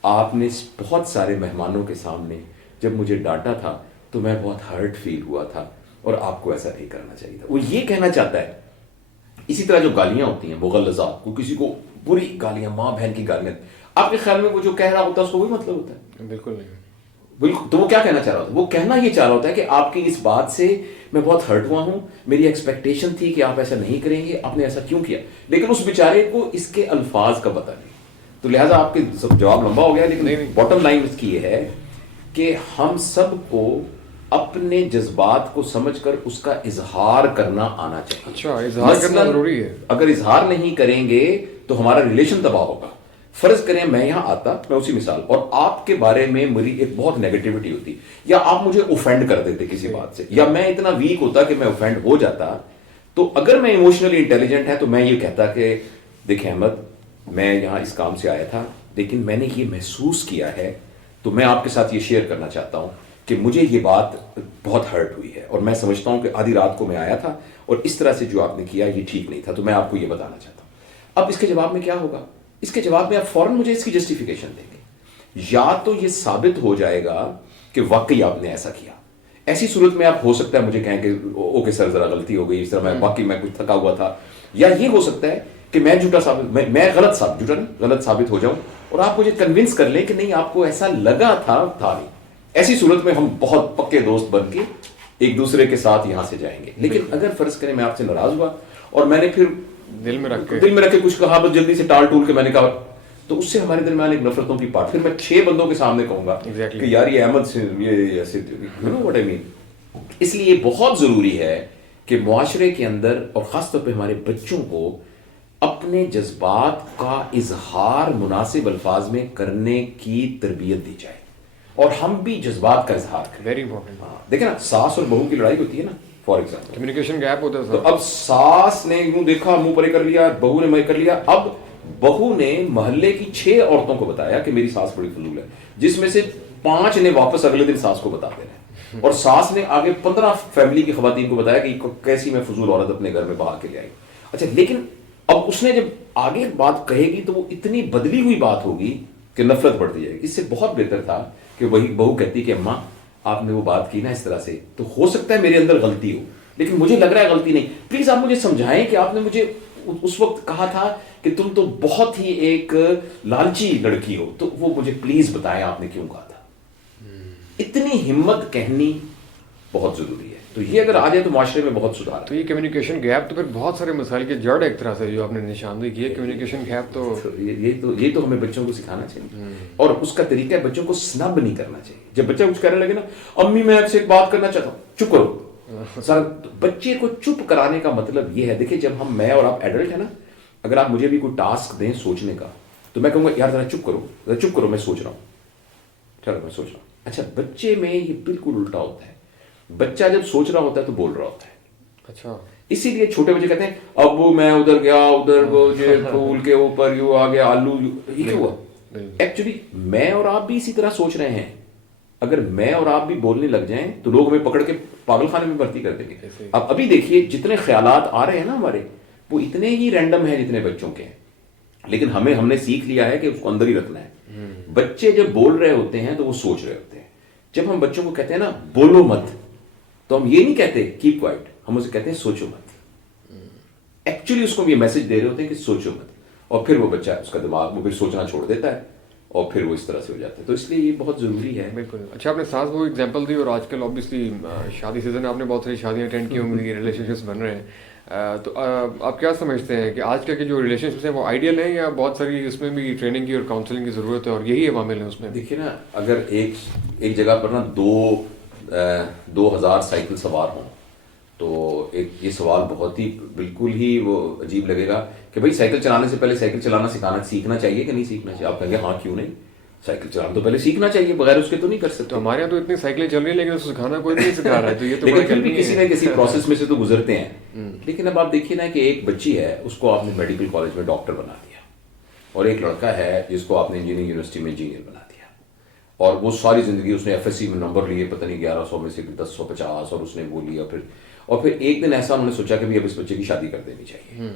آپ نے بہت سارے مہمانوں کے سامنے جب مجھے ڈانٹا تھا تو میں بہت ہرٹ فیل ہوا تھا, اور آپ کو ایسا نہیں کرنا چاہیے تھا. وہ یہ کہنا چاہتا ہے. اسی طرح جو گالیاں ہوتی ہیں مغلظات, کو کسی کو بری گالیاں, ماں بہن کی گالیاں, آپ کے خیال میں وہ جو کہہ رہا ہوتا ہے اس کو وہی مطلب ہوتا ہے؟ بالکل نہیں. بالکل. تو وہ کیا کہنا چاہ رہا ہوتا ہے؟ وہ کہنا یہ چاہ رہا ہوتا ہے کہ آپ کی اس بات سے میں بہت ہرٹ ہوا ہوں, میری ایکسپیکٹیشن تھی کہ آپ ایسا نہیں کریں گے, آپ نے ایسا کیوں کیا. لیکن اس بیچارے کو اس کے الفاظ کا پتہ نہیں, تو لہٰذا آپ کے جواب لمبا ہو گیا, لیکن باٹم لائن اس کی یہ ہے کہ ہم سب کو اپنے جذبات کو سمجھ کر اس کا اظہار کرنا آنا چاہیے. اچھا, اظہار کرنا ضروری ہے. اگر اظہار نہیں کریں گے تو ہمارا ریلیشن تباہ ہوگا. فرض کریں میں یہاں آتا, میں اسی مثال, اور آپ کے بارے میں میری ایک بہت نیگیٹیوٹی ہوتی, یا آپ مجھے اوفینڈ کر دیتے کسی بات سے, یا میں اتنا ویک ہوتا کہ میں اوفینڈ ہو جاتا, تو اگر میں ایموشنلی انٹیلیجنٹ ہے تو میں یہ کہتا کہ دیکھیں احمد, میں یہاں اس کام سے آیا تھا, لیکن میں نے یہ محسوس کیا ہے, تو میں آپ کے ساتھ یہ شیئر کرنا چاہتا ہوں کہ مجھے یہ بات بہت ہرٹ ہوئی ہے, اور میں سمجھتا ہوں کہ آدھی رات کو میں آیا تھا اور اس طرح سے جو آپ نے کیا یہ ٹھیک نہیں تھا, تو میں آپ کو یہ بتانا چاہتا ہوں. اب اس کے جواب میں کیا ہوگا؟ اس کے جواب میں آپ فوراً مجھے اس کی جسٹیفیکیشن دیں گے. یا تو یہ ثابت ہو جائے گا کہ واقعی آپ نے ایسا کیا, ایسی صورت میں آپ ہو سکتا ہے مجھے کہیں کہ اوکے سر ذرا غلطی ہو گئی, اس طرح میں واقعی میں کچھ تھکا ہوا تھا. یا یہ ہو سکتا ہے کہ میں میں غلط ثابت ہو جاؤں اور آپ مجھے کنونس کر لیں کہ نہیں آپ کو ایسا لگا تھا نہیں. ایسی صورت میں ہم بہت پکے دوست بن کے ایک دوسرے کے ساتھ یہاں سے جائیں گے. لیکن اگر فرض کریں میں آپ سے ناراض ہوا اور میں نے پھر دل میں رکھ کے کچھ کہا, بس جلدی سے ٹال ٹول کے میں نے کہا, تو اس سے ہمارے درمیان ایک نفرتوں کی پارٹ, پھر میں 6 بندوں کے سامنے کہوں گا کہ یار یہ احمد سے یہ ایسے, یو نو واٹ آئی مین. اس لیے بہت ضروری ہے کہ معاشرے کے اندر اور خاص طور پہ ہمارے بچوں کو اپنے جذبات کا اظہار مناسب الفاظ میں کرنے کی تربیت دی جائے, اور ہم بھی جذبات کا اظہار کریں. Very important. دیکھیں نا, ساس اور بہو کی لڑائی ہوتی ہے نا, فار ایگزامپل کمیونیکیشن گیپ ہوتا ہے. تو اب ساس نے یوں دیکھا, منہ پرے کر لیا, بہو نے میں کر لیا. اب بہو نے محلے کی 6 عورتوں کو بتایا کہ میری ساس بڑی فضول ہے, جس میں سے 5 نے واپس اگلے دن ساس کو بتاتے رہے, اور ساس نے آگے 15 فیملی کی خواتین کو بتایا کہ کیسی میں فضول عورت اپنے گھر میں بہا کے لے آئی. اچھا, لیکن اب اس نے جب آگے بات کہے گی تو وہ اتنی بدلی ہوئی بات ہوگی کہ نفرت بڑھتی جائے گی. اس سے بہت بہتر تھا کہ وہی بہو کہتی کہ اماں آپ نے وہ بات کی نا اس طرح سے, تو ہو سکتا ہے میرے اندر غلطی ہو, لیکن مجھے لگ رہا ہے غلطی نہیں, پلیز آپ مجھے سمجھائیں کہ آپ نے مجھے اس وقت کہا تھا کہ تم تو بہت ہی ایک لالچی لڑکی ہو, تو وہ مجھے پلیز بتائیں آپ نے کیوں کہا تھا. اتنی ہمت کہنی بہت ضروری ہے. تو یہ اگر آ جائے تو معاشرے میں بہت سدھار ہے. تو یہ کمیونیکیشن گیپ تو پھر بہت سارے مسائل کی جڑ ایک طرح سے جو آپ نے نشاندہی کی ہے. کمیونیکیشن گیپ تو یہ تو ہمیں بچوں کو سکھانا چاہیے, اور اس کا طریقہ ہے بچوں کو سنب نہیں کرنا چاہیے. جب بچہ کچھ کہنے لگے نا, امی میں آپ سے ایک بات کرنا چاہتا ہوں, چپ کرو سر. بچے کو چپ کرانے کا مطلب یہ ہے, دیکھیں جب میں اور آپ ایڈلٹ ہیں نا, اگر آپ مجھے بھی کوئی ٹاسک دیں سوچنے کا, تو میں کہوں گا یار ذرا چپ کرو میں سوچ رہا ہوں, چلو میں سوچ رہا ہوں. اچھا, بچے میں یہ بالکل الٹا ہوتا ہے. بچہ جب سوچ رہا ہوتا ہے تو بول رہا ہوتا ہے. اچھا, اسی لیے چھوٹے بچے کہتے ہیں ابو میں ادھر گیا, ادھر پھول کے اوپر یوں آ گیا آلو, یہ کیوں ہوا؟ ایکچولی میں اور آپ بھی اسی طرح سوچ رہے ہیں. اگر میں اور آپ بھی بولنے لگ جائیں تو لوگ ہمیں پکڑ کے پاگل خانے میں بھرتی کر دیں گے. اب ابھی دیکھیے جتنے خیالات آ رہے ہیں نا ہمارے, وہ اتنے ہی رینڈم ہیں جتنے بچوں کے ہیں, لیکن ہم نے سیکھ لیا ہے کہ اس کو اندر ہی رکھنا ہے. بچے جب بول رہے ہوتے ہیں تو وہ سوچ رہے ہوتے ہیں. جب ہم بچوں کو کہتے ہیں نا بولو مت, تو ہم یہ نہیں کہتے کیپ کوائٹ, ہم اسے کہتے ہیں سوچو مت. ایکچولی اس کو یہ میسج دے رہے ہوتے ہیں کہ سوچو مت, اور پھر وہ بچہ اس کا دماغ وہ پھر سوچنا چھوڑ دیتا ہے, اور پھر وہ اس طرح سے ہو جاتا ہے. تو اس لیے یہ بہت ضروری ہے. بالکل. اچھا, آپ نے ساس بہو ایگزامپل دی, اور آج کل آبویسلی شادی سیزن آپ نے بہت ساری شادیاں اٹینڈ کی ہوں گی, ریلیشن شپس بن رہے ہیں, تو آپ کیا سمجھتے ہیں کہ آج کل کے جو ریلیشن شپس ہیں وہ آئیڈیل ہیں, یا بہت ساری اس میں بھی ٹریننگ کی اور کاؤنسلنگ کی ضرورت ہے, اور یہی عوامل ہیں اس میں؟ دیکھیے نا, اگر ایک جگہ پر نا 2000 سائیکل سوار ہوں تو یہ سوال بہت ہی بالکل ہی وہ عجیب لگے گا کہ بھائی سائیکل چلانے سے پہلے سائیکل چلانا سیکھنا چاہیے کہ نہیں سیکھنا چاہیے. آپ کہیں گے ہاں کیوں نہیں, سائیکل چلانا تو پہلے سیکھنا چاہیے, بغیر اس کے تو نہیں کر سکتے. تو ہمارے یہاں تو اتنی سائیکلیں چل رہی ہیں لیکن اس کو سکھانا کوئی نہیں سکھا رہا ہے, تو یہ تو لیکن پھر بھی کسی نہ کسی پروسیس میں سے تو گزرتے ہیں. لیکن اب آپ دیکھیے نا کہ ایک بچی ہے, اس کو آپ نے میڈیکل کالج میں ڈاکٹر بنا دیا, اور ایک لڑکا ہے جس کو آپ نے انجینئرنگ یونیورسٹی میں انجینئر بنا دیا, اور وہ ساری زندگی اس نے ایف ایس سی میں نمبر لیے پتہ نہیں 1100 میں سے 1050, اور اس نے وہ لیا. پھر ایک دن ایسا انہوں نے سوچا کہ اب اس بچے کی شادی کر دینی چاہیے,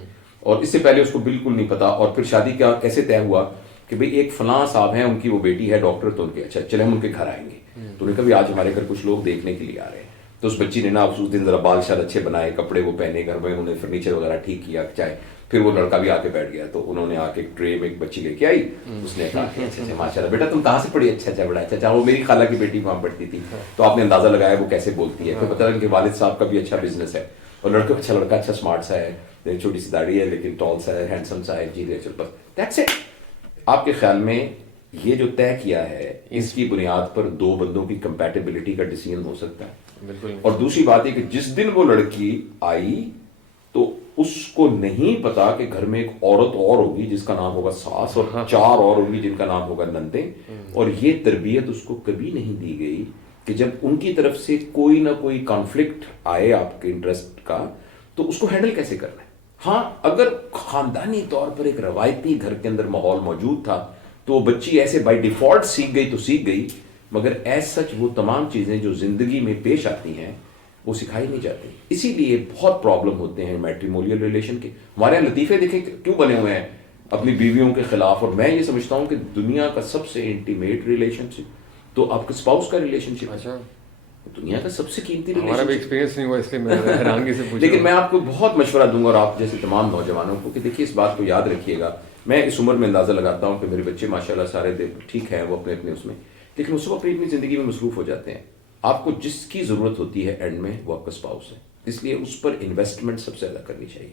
اور اس سے پہلے اس کو بالکل نہیں پتا. اور پھر شادی کا کیسے طے ہوا کہ بھئی ایک فلاں صاحب ہیں, ان کی وہ بیٹی ہے ڈاکٹر, تو ان کے اچھا چلے ہم ان کے گھر آئیں گے. تو انہوں نے کہا بھی آج ہمارے گھر کچھ لوگ دیکھنے کے لیے آ رہے ہیں. تو اس بچی نے نا اس دن ذرا بال شال اچھے بنائے, کپڑے وہ پہنے, گھر میں انہوں نے فرنیچر وغیرہ ٹھیک کیا چائے. پھر وہ لڑکا بھی آ کے بیٹھ گیا, تو انہوں نے آ کے ٹرے میں ایک بچی لے کے آئی. اس نے کہا کہ اچھا ماشاء اللہ بیٹا تم کہاں سے پڑھی, اچھا بڑا اچھا, وہ میری خالہ کی بیٹی وہاں پڑھتی تھی. تو آپ نے اندازہ لگایا وہ کیسے بولتی ہے. پھر پتا لگا کہ والد صاحب کا بھی اچھا بزنس ہے, اور لڑکا اچھا اسمارٹ سا ہے, چھوٹی سی داڑھی ہے لیکن ٹال سا ہے, ہینڈسم سا ہے, جی دیٹس اٹ. آپ کے خیال میں یہ جو طے کیا ہے اس کی بنیاد پر دو بندوں کی کمپیٹیبلٹی کا ڈیسیژن ہو سکتا ہے. بالکل. اور دوسری بات یہ کہ جس دن وہ لڑکی آئی تو اس کو نہیں پتا کہ گھر میں ایک عورت اور ہوگی جس کا نام ہوگا ساس اور 4 اور ہوگی جن کا نام ہوگا نندیں, اور یہ تربیت اس کو کبھی نہیں دی گئی کہ جب ان کی طرف سے کوئی نہ کوئی کانفلکٹ آئے آپ کے انٹرسٹ کا تو اس کو ہینڈل کیسے کرنا ہے. ہاں اگر خاندانی طور پر ایک روایتی گھر کے اندر ماحول موجود تھا تو وہ بچی ایسے بائی ڈیفالٹ سیکھ گئی تو سیکھ گئی, مگر ایز سچ وہ تمام چیزیں جو زندگی میں پیش آتی ہیں وہ سکھائی نہیں جاتی. اسی لیے بہت پرابلم ہوتے ہیں میٹریمونیل ریلیشن کے. ہمارے یہاں لطیفے دیکھیں کیوں بنے ہوئے ہیں اپنی بیویوں کے خلاف, اور میں یہ سمجھتا ہوں کہ دنیا کا سب سے انٹیمیٹ ریلیشن شپ تو آپ کے اسپاؤس کا ریلیشن شپ. اچھا, دنیا کا سب سے قیمتی ہمارا بھی ایکسپیرینس نہیں ہوا اس لیے میں حیرانگی سے پوچھ. لیکن میں آپ کو بہت مشورہ دوں گا اور آپ جیسے تمام نوجوانوں کو کہ دیکھیے اس بات کو یاد رکھیے گا. میں اس عمر میں اندازہ لگاتا ہوں کہ میرے بچے ماشاءاللہ سارے ٹھیک ہیں, وہ اپنے اپنے اس میں, لیکن اس وقت اپنی زندگی میں مصروف ہو جاتے ہیں. آپ کو جس کی ضرورت ہوتی ہے اینڈ میں وہ آپ کا اسپاؤس ہے, اس لیے اس پر انویسٹمنٹ سب سے زیادہ کرنی چاہیے,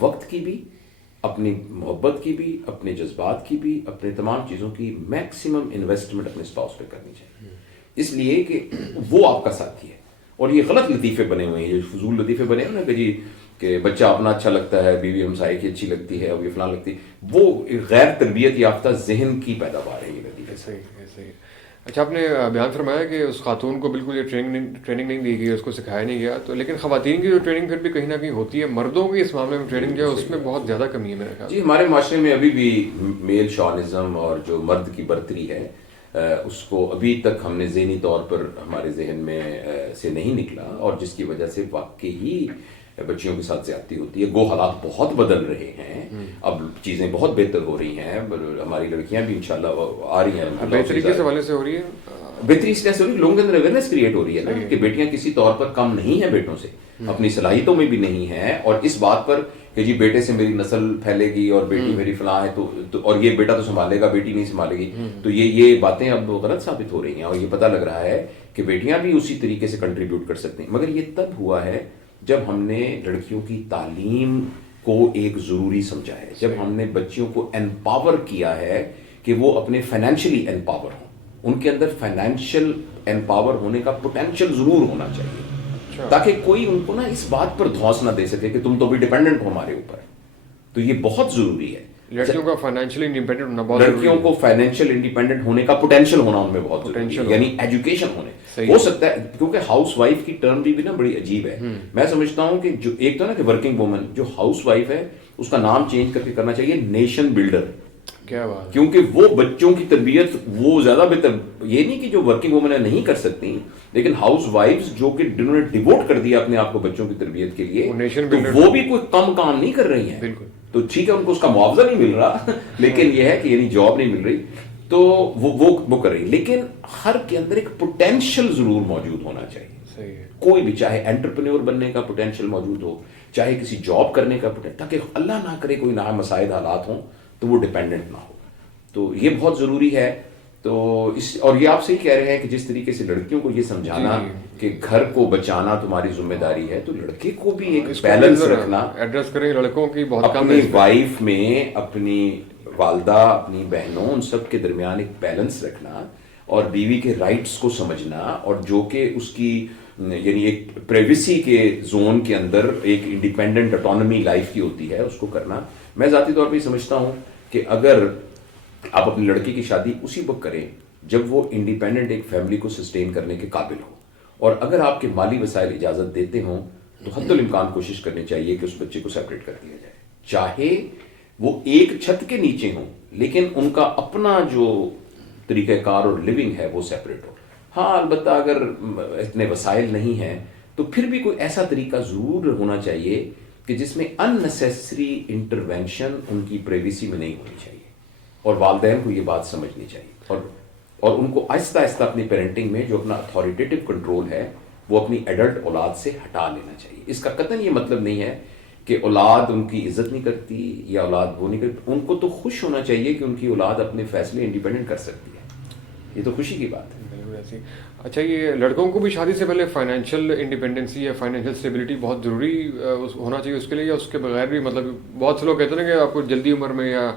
وقت کی بھی, اپنی محبت کی بھی, اپنے جذبات کی بھی, اپنے تمام چیزوں کی میکسیمم انویسٹمنٹ اپنے اسپاؤس پہ کرنی چاہیے, اس لیے کہ وہ آپ کا ساتھی ہے. اور یہ غلط لطیفے بنے ہوئے ہیں, یہ فضول لطیفے بنے ہیں نا کہ جی کہ بچہ اپنا اچھا لگتا ہے, بیوی ہمسائے کی اچھی لگتی ہے, اور یہ فلاں لگتی ہے, وہ غیر تربیت یافتہ ذہن کی پیداوار ہے یہ لطیفے. صحیح. اچھا, آپ نے بیان فرمایا کہ اس خاتون کو بالکل یہ ٹریننگ نہیں دی گئی, اس کو سکھایا نہیں گیا, تو لیکن خواتین کی جو ٹریننگ پھر بھی کہیں نہ کہیں ہوتی ہے, مردوں کی اس معاملے میں ٹریننگ جو ہے اس میں بہت زیادہ کمی ہے میرے خیال. جی, ہمارے معاشرے میں ابھی بھی میل شاونزم اور جو مرد کی برتری ہے اس کو ابھی تک ہم نے ذہنی طور پر ہمارے ذہن میں سے نہیں نکلا, اور جس کی وجہ سے واقعی بچیوں کے ساتھ زیادتی ہوتی ہے. گو حالات بہت بدل رہے ہیں, اب چیزیں بہت بہتر ہو رہی ہیں, ہماری لڑکیاں بھی انشاءاللہ آ رہی ہیں, بہتری کس حوالے سے ہو رہی ہے. بہتری اس لیے سے ہو رہی ہے, لوگوں کے اندر اویئرنیس کریٹ ہو رہی ہے نا کہ بیٹیاں کسی طور پر کم نہیں ہیں بیٹوں سے, اپنی صلاحیتوں میں بھی نہیں ہیں, اور اس بات پر کہ جی بیٹے سے میری نسل پھیلے گی اور بیٹی میری فلاں ہے تو اور یہ بیٹا تو سنبھالے گا, بیٹی نہیں سنبھالے گی, تو یہ باتیں اب غلط ثابت ہو رہی ہیں, اور یہ پتہ لگ رہا ہے کہ بیٹیاں بھی اسی طریقے سے کنٹریبیوٹ کر سکتی ہیں. مگر یہ تب ہوا ہے جب ہم نے لڑکیوں کی تعلیم کو ایک ضروری سمجھا ہے, جب ہم نے بچیوں کو امپاور کیا ہے کہ وہ اپنے فائنینشلی امپاور ہوں, ان کے اندر فائنینشیل امپاور ہونے کا پوٹینشیل ضرور ہونا چاہیے, تاکہ کوئی ان کو نا اس بات پر دھوس نہ دے سکے کہ تم تو بھی ڈیپینڈنٹ ہو ہمارے اوپر. تو یہ بہت ضروری ہے. لڑکیوں کا فائنینشلی انڈیپینڈنٹ ہونا بہت ضروری ہے. لڑکیوں کو فائنینشیل انڈیپینڈنٹ ہونے کا پوٹینشیل ہونا ان میں بہت ضروری ہے, یعنی ایجوکیشن ہونے. ہو سکتا ہے کیونکہ ہاؤس وائف کی ٹرم بھی نا بڑی عجیب ہے. میں سمجھتا ہوں کہ جو ایک تو نا کہ ورکنگ وومن جو ہاؤس وائف ہے اس کا نام چینج کر کے کرنا چاہیے نیشن بلڈر. کیا بات, کیونکہ وہ بچوں کی تربیت وہ زیادہ بہتر, یہ نہیں کہ جو ورکنگ وومن نہیں کر سکتی, لیکن ہاؤس وائفز جو کہ جنہوں نے ڈیووٹ کر دیا اپنے آپ کو بچوں کی تربیت کے لیے, تو وہ بھی کوئی کم کام نہیں کر رہی ہیں. تو ٹھیک ہے ان کو اس کا معاوضہ نہیں مل رہا, لیکن یہ ہے کہ یعنی جاب نہیں مل رہی تو وہ کر رہی, لیکن ہر کے اندر ایک پوٹینشیل ضرور موجود ہونا چاہیے. کوئی بھی, چاہے انٹرپرینور بننے کا پوٹینشیل موجود ہو, چاہے کسی جاب کرنے کا پوٹینشیل, تاکہ اللہ نہ کرے کوئی نہ مسائل حالات ہوں تو وہ ڈیپینڈنٹ نہ ہو. تو یہ بہت ضروری ہے. تو اور یہ آپ سے ہی کہہ رہے ہیں کہ جس طریقے سے لڑکیوں کو یہ سمجھانا کہ گھر کو بچانا تمہاری ذمہ داری ہے, تو لڑکے کو بھی ایک بیلنس رکھنا, ایڈریس کریں لڑکوں کی بہت کم, اپنی وائف میں, اپنی والدہ, اپنی بہنوں, ان سب کے درمیان ایک بیلنس رکھنا, اور بیوی کے رائٹس کو سمجھنا, اور جو کہ اس کی یعنی ایک پریویسی کے زون کے اندر ایک انڈیپینڈنٹ اٹانومی لائف کی ہوتی ہے, اس کو کرنا. میں ذاتی طور پہ سمجھتا ہوں کہ اگر آپ اپنی لڑکی کی شادی اسی وقت کریں جب وہ انڈیپینڈنٹ ایک فیملی کو سسٹین کرنے کے قابل ہو, اور اگر آپ کے مالی وسائل اجازت دیتے ہوں تو حد الامکان کوشش کرنی چاہیے کہ اس بچے کو سیپریٹ کر دیا جائے, چاہے وہ ایک چھت کے نیچے ہوں لیکن ان کا اپنا جو طریقہ کار اور لیونگ ہے وہ سیپریٹ ہو. ہاں البتہ اگر اتنے وسائل نہیں ہیں تو پھر بھی کوئی ایسا طریقہ ضرور ہونا چاہیے کہ جس میں ان نیسیسری انٹروینشن ان کی پریویسی میں نہیں ہونی چاہیے, اور والدین کو یہ بات سمجھنی چاہیے, اور ان کو آہستہ آہستہ اپنی پیرنٹنگ میں جو اپنا اتھارٹیٹو کنٹرول ہے وہ اپنی ایڈلٹ اولاد سے ہٹا لینا چاہیے. اس کا قطعاً یہ مطلب نہیں ہے کہ اولاد ان کی عزت نہیں کرتی یا اولاد وہ نہیں کرتی, ان کو تو خوش ہونا چاہیے کہ ان کی اولاد اپنے فیصلے انڈیپینڈنٹ کر سکتی ہے, یہ تو خوشی کی بات ہے. اچھا, یہ لڑکوں کو بھی شادی سے پہلے فائنینشیل انڈیپینڈنسی یا فائنینشیل اسٹیبلٹی بہت ضروری ہونا چاہیے اس کے لیے, یا اس کے بغیر بھی, مطلب بہت سے لوگ کہتے ہیں کہ آپ کو جلدی عمر میں یا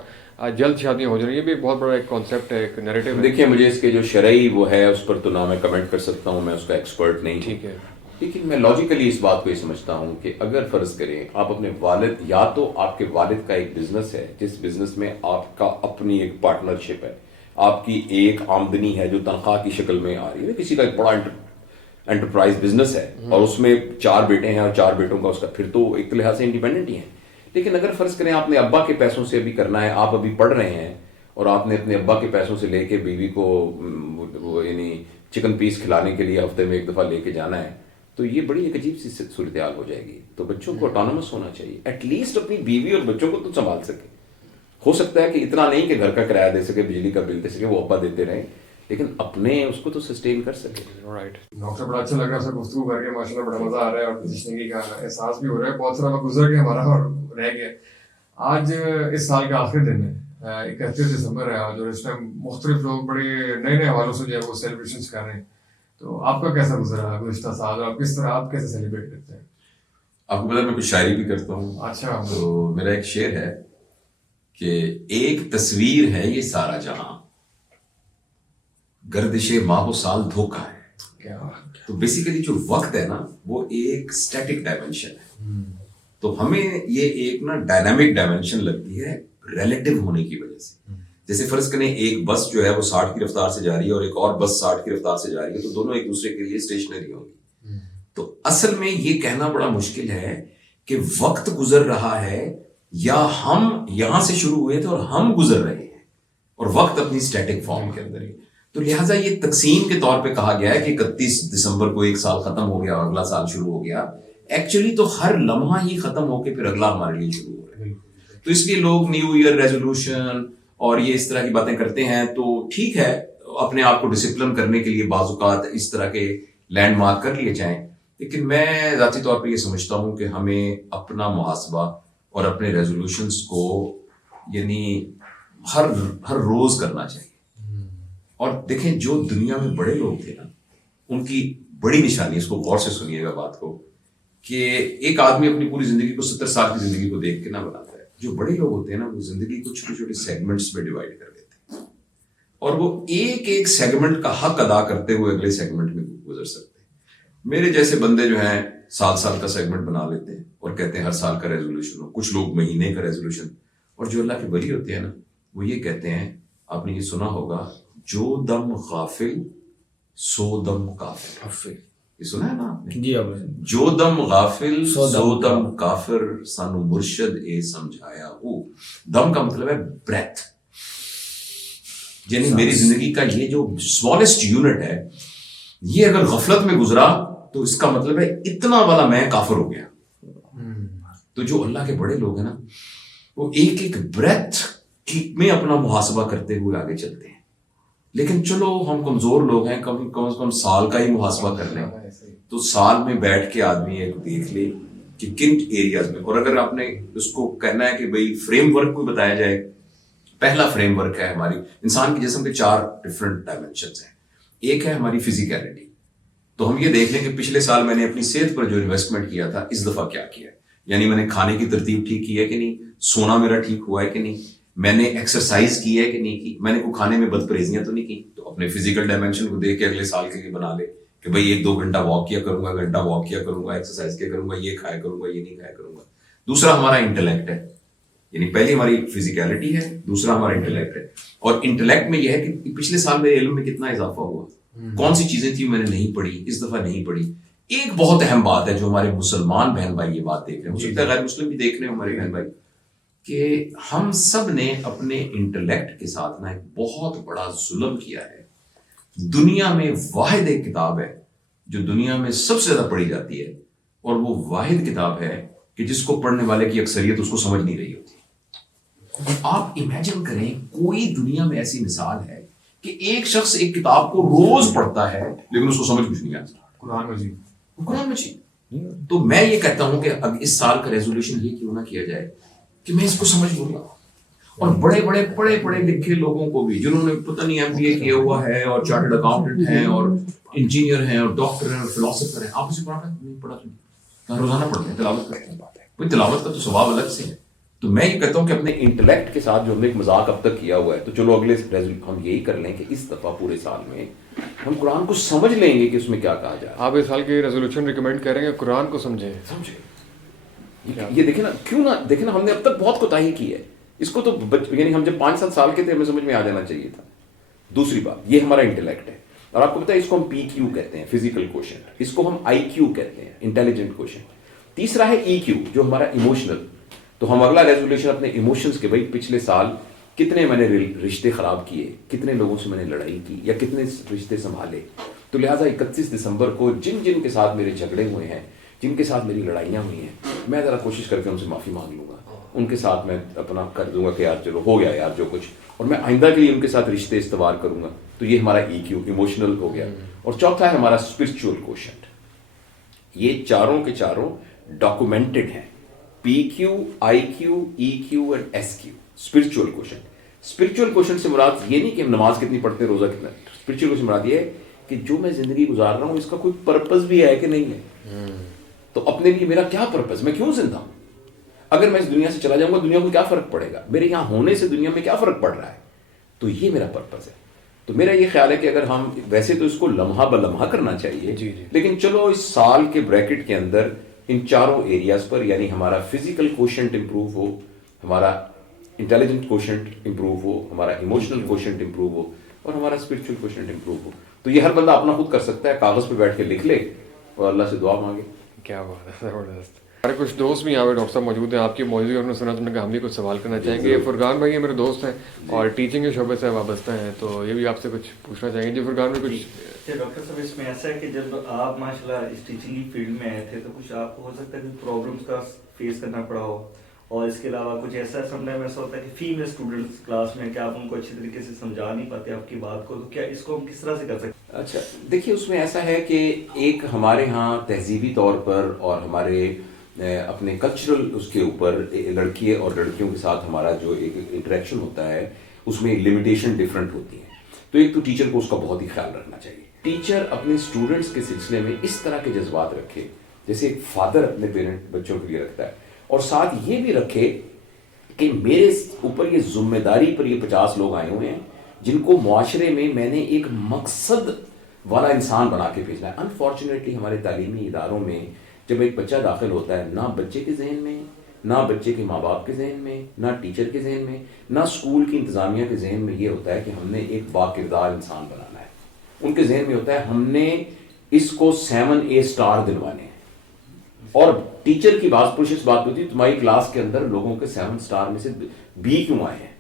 جلد شادیاں ہو جائیں. یہ بھی بہت بڑا ایک کانسیپٹ ہے, ایک نیریٹو ہے. دیکھیے مجھے اس کے جو شرعی وہ ہے اس پر تو نہ میں کمنٹ کر سکتا ہوں, میں اس کا ایکسپرٹ نہیں. ٹھیک ہے, لیکن میں لاجیکلی اس بات کو یہ سمجھتا ہوں کہ اگر فرض کریں آپ اپنے والد, یا تو آپ کے والد کا ایک بزنس ہے جس بزنس میں آپ کا اپنی ایک پارٹنرشپ ہے, آپ کی ایک آمدنی ہے جو تنخواہ کی شکل میں آ رہی ہے, کسی کا ایک بڑا انٹرپرائز بزنس ہے اور اس میں 4 بیٹے ہیں اور 4 بیٹوں کا اس کا, پھر تو ایک لحاظ سے انڈیپینڈنٹ ہی ہیں. لیکن اگر فرض کریں آپ نے ابا کے پیسوں سے ابھی کرنا ہے, آپ ابھی پڑھ رہے ہیں اور آپ نے اپنے ابا کے پیسوں سے لے کے بیوی کو یعنی چکن پیس کھلانے کے لیے ہفتے میں 1 دفعہ لے کے جانا ہے, تو یہ بڑی ایک عجیب سی صورتحال ہو جائے گی. تو بچوں کو آٹونومس ہونا چاہیے, ایٹ لیسٹ اپنی بیوی اور بچوں کو تو سنبھال سکے. ہو سکتا ہے کہ اتنا نہیں کہ گھر کا کرایہ دے سکے, بجلی کا بل دے سکے, وہ ابا دیتے رہیں, لیکن اپنے اس کو تو سسٹین کر سکے. رائٹ. ڈاکٹر بڑا اچھا لگا سر گفتگو کر کے, ماشاء اللہ بڑا مزہ آ رہا ہے اور زندگی کا احساس بھی ہو رہا ہے. بہت سارا وقت گزر گیا ہمارا اور رہ گیا. آج اس سال کا آخری دن ہے, 31 دسمبر ہے آج, اور اس ٹائم مختلف لوگ بڑے نئے نئے حوالوں سے جو ہے وہ سیلیبریشنس کر رہے ہیں. تو آپ کا کیسا گزرا گزشتہ سال, اور کس طرح آپ کیسے سیلیبریٹ کرتے ہیں؟ آپ کو پتا میں کچھ شاعری بھی کرتا ہوں. اچھا. تو میرا ایک شعر ہے کہ ایک تصویر ہے یہ سارا جہاں, گردش ماہ و سال دھوکا ہے. کیا تو بیسیکلی جو وقت ہے نا وہ ایک اسٹیٹک ڈائمینشن ہے, تو ہمیں یہ ایک نا ڈائنامک ڈائمینشن لگتی ہے ریلیٹو ہونے کی وجہ سے. جیسے فرض کریں ایک بس جو ہے وہ 60 کی رفتار سے جا رہی ہے اور ایک اور بس 60 کی رفتار سے جا رہی ہے, تو دونوں ایک دوسرے کے لیے اسٹیشنری ہوں گی. تو اصل میں یہ کہنا بڑا مشکل ہے کہ وقت گزر رہا ہے یا ہم یہاں سے شروع ہوئے تھے اور ہم گزر رہے ہیں, اور وقت اپنی اسٹیٹک فارم کے اندر ہی. تو لہٰذا یہ تقسیم کے طور پہ کہا گیا ہے کہ 31 دسمبر کو ایک سال ختم ہو گیا اور اگلا سال شروع ہو گیا. ایکچولی تو ہر لمحہ ہی ختم ہو کے پھر اگلا ہمارے لیے شروع ہو رہا ہے. تو اس لیے لوگ نیو ایئر ریزولوشن اور یہ اس طرح کی باتیں کرتے ہیں, تو ٹھیک ہے اپنے آپ کو ڈسپلن کرنے کے لیے بعض اوقات اس طرح کے لینڈ مارک کر لیے جائیں, لیکن میں ذاتی طور پہ یہ سمجھتا ہوں کہ ہمیں اپنا محاسبہ اور اپنے ریزولوشنس کو یعنی ہر روز کرنا چاہیے. اور دیکھیں جو دنیا میں بڑے لوگ تھے نا, ان کی بڑی نشانی, اس کو غور سے سنیے گا بات کو, کہ ایک آدمی اپنی پوری زندگی کو 70 سال کی زندگی کو دیکھ کے نہ بناتا ہے. جو بڑے لوگ ہوتے ہیں نا وہ زندگی کو چھوٹے چھوٹے سیگمنٹس میں ڈیوائڈ کر دیتے ہیں, اور وہ ایک ایک سیگمنٹ کا حق ادا کرتے ہوئے اگلے سیگمنٹ میں گزر سکتے ہیں. میرے جیسے بندے جو ہیں سال کا سیگمنٹ بنا لیتے ہیں اور کہتے ہیں ہر سال کا ریزولوشن ہو, کچھ لوگ مہینے کا ریزولوشن, اور جو اللہ کے ولی ہوتے ہیں نا وہ یہ کہتے ہیں, آپ نے یہ سنا ہوگا, جو دم غافل سو دم کافر. یہ سنا ہے نا آپ نے؟ جی. جو دم غافل سو دم کافر, سانو مرشد اے سمجھایا ہو. دم کا مطلب ہے بریتھ, یعنی میری زندگی کا یہ جو اسمالسٹ یونٹ ہے, یہ اگر غفلت میں گزرا تو اس کا مطلب ہے اتنا والا میں کافر ہو گیا. تو جو اللہ کے بڑے لوگ ہیں نا وہ ایک ایک بریتھ میں اپنا محاسبہ کرتے ہوئے آگے چلتے ہیں. لیکن چلو ہم کمزور لوگ ہیں, کم از کم سال کا ہی محاسبہ کر لیں, تو سال میں بیٹھ کے آدمی ایک دیکھ لے کہ کن ایریاز میں, اور اگر آپ نے اس کو کہنا ہے کہ بھئی فریم ورک کو بتایا جائے, پہلا فریم ورک ہے ہماری انسان کے جسم کے 4 ڈفرنٹ ڈائمینشنز ہیں. ایک ہے ہماری فزیکلٹی, تو ہم یہ دیکھ لیں کہ پچھلے سال میں نے اپنی صحت پر جو انویسٹمنٹ کیا تھا اس دفعہ کیا کیا ہے, یعنی میں نے کھانے کی ترتیب ٹھیک کی ہے کہ نہیں, سونا میرا ٹھیک ہوا ہے کہ نہیں, میں نے ایکسرسائز کی ہے کہ نہیں کی, میں نے کوئی کھانے میں بد پرہیزیاں تو نہیں کی. تو اپنے فزیکل ڈائمینشن کو دیکھ کے اگلے سال کے لیے بنا لے کہ بھئی 1-2 گھنٹہ واک کیا کروں گا, گھنٹہ واک کیا کروں گا, ایکسرسائز کیا کروں گا, یہ کھایا کروں گا, یہ نہیں کھایا کروں گا. دوسرا ہمارا انٹلیکٹ ہے, یعنی پہلی ہماری فزیکلٹی ہے, دوسرا ہمارا انٹلیکٹ ہے. اور انٹلیکٹ میں یہ ہے کہ پچھلے سال میرے علم میں کتنا اضافہ ہوا, کون سی چیزیں تھیں میں نے نہیں پڑھی, اس دفعہ نہیں پڑھی. ایک بہت اہم بات ہے جو ہمارے مسلمان بہن بھائی یہ بات دیکھ رہے ہیں, مجھے لگتا ہے غیر مسلم بھی دیکھ رہے ہیں ہمارے بہن بھائی, کہ ہم سب نے اپنے انٹلیکٹ کے ساتھ نا ایک بہت بڑا ظلم کیا ہے. دنیا میں واحد ایک کتاب ہے جو دنیا میں سب سے زیادہ پڑھی جاتی ہے, اور وہ واحد کتاب ہے کہ جس کو پڑھنے والے کی اکثریت اس کو سمجھ نہیں رہی ہوتی. آپ امیجن کریں کوئی دنیا میں ایسی مثال ہے کہ ایک شخص ایک کتاب کو روز پڑھتا ہے لیکن اس کو سمجھ کچھ نہیں آتا. قرآن مجید. تو میں یہ کہتا ہوں کہ اب اس سال کا ریزولوشن یہ کیوں نہ کیا جائے کہ میں اس کو سمجھ لوں گا. اور بڑے بڑے پڑھے پڑھے لکھے لوگوں کو بھی, جنہوں نے پتہ نہیں MBA کیا ہوا ہے اور چارٹرڈ اکاؤنٹنٹ ہیں اور انجینئر ہیں اور ڈاکٹر ہیں اور فلاسفر ہیں, آپ اسے پڑھا نہیں پڑھا تو روزانہ پڑھتے ہیں, تلاوت کرتے ہیں. کوئی تلاوت کا تو ثواب الگ سے ہے, تو میں یہ کہتا ہوں کہ اپنے انٹلیکٹ کے ساتھ جو ہم نے ایک مذاق اب تک کیا ہوا ہے، تو چلو اگلے ہم یہی کر لیں کہ اس دفعہ پورے سال میں ہم قرآن کو سمجھ لیں گے کہ اس میں کیا کہا جائے. آپ اس سال کی ریزولوشن ریکمینڈ کریں گے قرآن کو سمجھیں. یہ دیکھیں نا، کیوں نہ دیکھیں نا، ہم نے اب تک بہت کوتاہی کی ہے اس کو تو، یعنی ہم جب 5-7 سال کے تھے ہمیں سمجھ میں آ جانا چاہیے تھا. دوسری بات، یہ ہمارا انٹلیکٹ ہے، اور آپ کو پتا ہے اس کو ہم پی کیو کہتے ہیں، فزیکل کوشنٹ، اس کو ہم آئی کیو کہتے ہیں، انٹیلیجنٹ کوشنٹ. تیسرا ہے ای کیو جو ہمارا ایموشنل. تو ہم اگلا ریزولوشن اپنے ایموشنز کے، بھائی پچھلے سال کتنے میں نے رشتے خراب کیے، کتنے لوگوں سے میں نے لڑائی کی یا کتنے رشتے سنبھالے، تو لہٰذا 31 دسمبر کو جن کے ساتھ میرے جھگڑے ہوئے ہیں، جن کے ساتھ میری لڑائیاں ہوئی ہیں، میں ذرا کوشش کر کے ان سے معافی مانگ لوں گا، ان کے ساتھ میں اپنا کر دوں گا کہ یار چلو ہو گیا یار جو کچھ، اور میں آئندہ کے لیے ان کے ساتھ رشتے استوار کروں گا. تو یہ ہمارا ای کیو ایموشنل ہو گیا. اور چوتھا ہے ہمارا اسپرچول کوشنٹ. یہ چاروں کے چاروں ڈاکومنٹڈ ہیں، P Q, I Q, E Q and S Q. Spiritual quotient. Spiritual quotient سے مراد یہ نہیں کہ ہم نماز کتنی پڑھتے ہیں، روزہ کتنا. اسپرچول کوشنٹ مراد یہ ہے کہ جو میں زندگی گزار رہا ہوں اس کا کوئی پرپز بھی ہے کہ نہیں ہے. تو اپنے لیے میرا کیا پرپز، میں کیوں زندہ ہوں؟ اگر میں اس دنیا سے چلا جاؤں گا دنیا کو کیا فرق پڑے گا، میرے یہاں ہونے سے دنیا میں کیا فرق پڑ رہا ہے. تو یہ میرا پرپز ہے. تو میرا یہ خیال ہے کہ اگر ہم ویسے تو اس کو لمحہ بلمحہ کرنا چاہیے، لیکن چلو اس سال کے بریکٹ کے اندر ان چاروں ایریاز پر، یعنی ہمارا فزیکل کوشنٹ امپروو ہو، ہمارا انٹیلیجنٹ کوشنٹ امپروو ہو، ہمارا ایموشنل کوشنٹ امپروو ہو، اور ہمارا اسپرچل کوشنٹ امپروو ہو. تو یہ ہر بندہ اپنا خود کر سکتا ہے، کاغذ پہ بیٹھ کے لکھ لے اور اللہ سے دعا مانگے. کیا بات ہے، زبردست. ہمارے کچھ دوست بھی یہاں پہ ڈاکٹر صاحب موجود ہیں، آپ کی موجودگی انہوں نے سنا تو انہوں نے کہا ہم بھی کچھ سوال کرنا چاہیں گے. فرقان بھائی میرے دوست ہیں اور ٹیچنگ کے شعبے سے وابستہ ہیں، تو یہ بھی آپ سے کچھ پوچھنا چاہیں گے. جی فرقان بھائی کچھ. ڈاکٹر صاحب اس میں ایسا ہے کہ جب آپ ماشاء اللہ اس ٹیچنگ کی فیلڈ میں آئے تھے تو کچھ آپ کو ہو سکتا ہے کہ پرابلمس کا فیس کرنا پڑا ہو، اور اس کے علاوہ کچھ ایسا سم ٹائم ایسا ہوتا ہے کہ فیمیل اسٹوڈنٹس کلاس میں کہ آپ ان کو اچھی طریقے سے سمجھا نہیں پاتے آپ کی بات کو، تو کیا اس کو ہم کس طرح سے کر سکتے ہیں؟ اچھا دیکھیے، اس میں ایسا ہے کہ ایک ہمارے ہاں تہذیبی طور پر اور ہمارے اپنے کلچرل اس کے اوپر لڑکی اور لڑکیوں کے ساتھ ہمارا جو ایک انٹریکشن ہوتا ہے اس میں لمیٹیشن ڈفرینٹ ہوتی ہیں. تو ایک تو ٹیچر کو اس کا بہت ہی خیال رکھنا چاہیے. ٹیچر اپنے اسٹوڈنٹس کے سلسلے میں اس طرح کے جذبات رکھے جیسے ایک فادر اپنے پیرنٹ بچوں کے لیے رکھتا ہے، اور ساتھ یہ بھی رکھے کہ میرے اوپر یہ ذمہ داری پر یہ 50 لوگ آئے ہوئے ہیں جن کو معاشرے میں نے ایک مقصد والا انسان بنا کے بھیجنا ہے. انفارچونیٹلی ہمارے تعلیمی اداروں میں جب ایک بچہ داخل ہوتا ہے، نہ بچے کے ذہن میں، نہ بچے کے ماں باپ کے ذہن میں، نہ ٹیچر کے ذہن میں، نہ اسکول کی انتظامیہ کے ذہن میں یہ ہوتا ہے کہ ہم نے ایک با کردار انسان بنانا ہے. ان کے ذہن میں ہوتا ہے ہم نے اس کو 7A سٹار دلوانے ہیں. اور ٹیچر کی بات پرشش بات ہوتی ہے تمہاری کلاس کے اندر لوگوں کے 7 سٹار میں سے B کیوں آئے ہیں،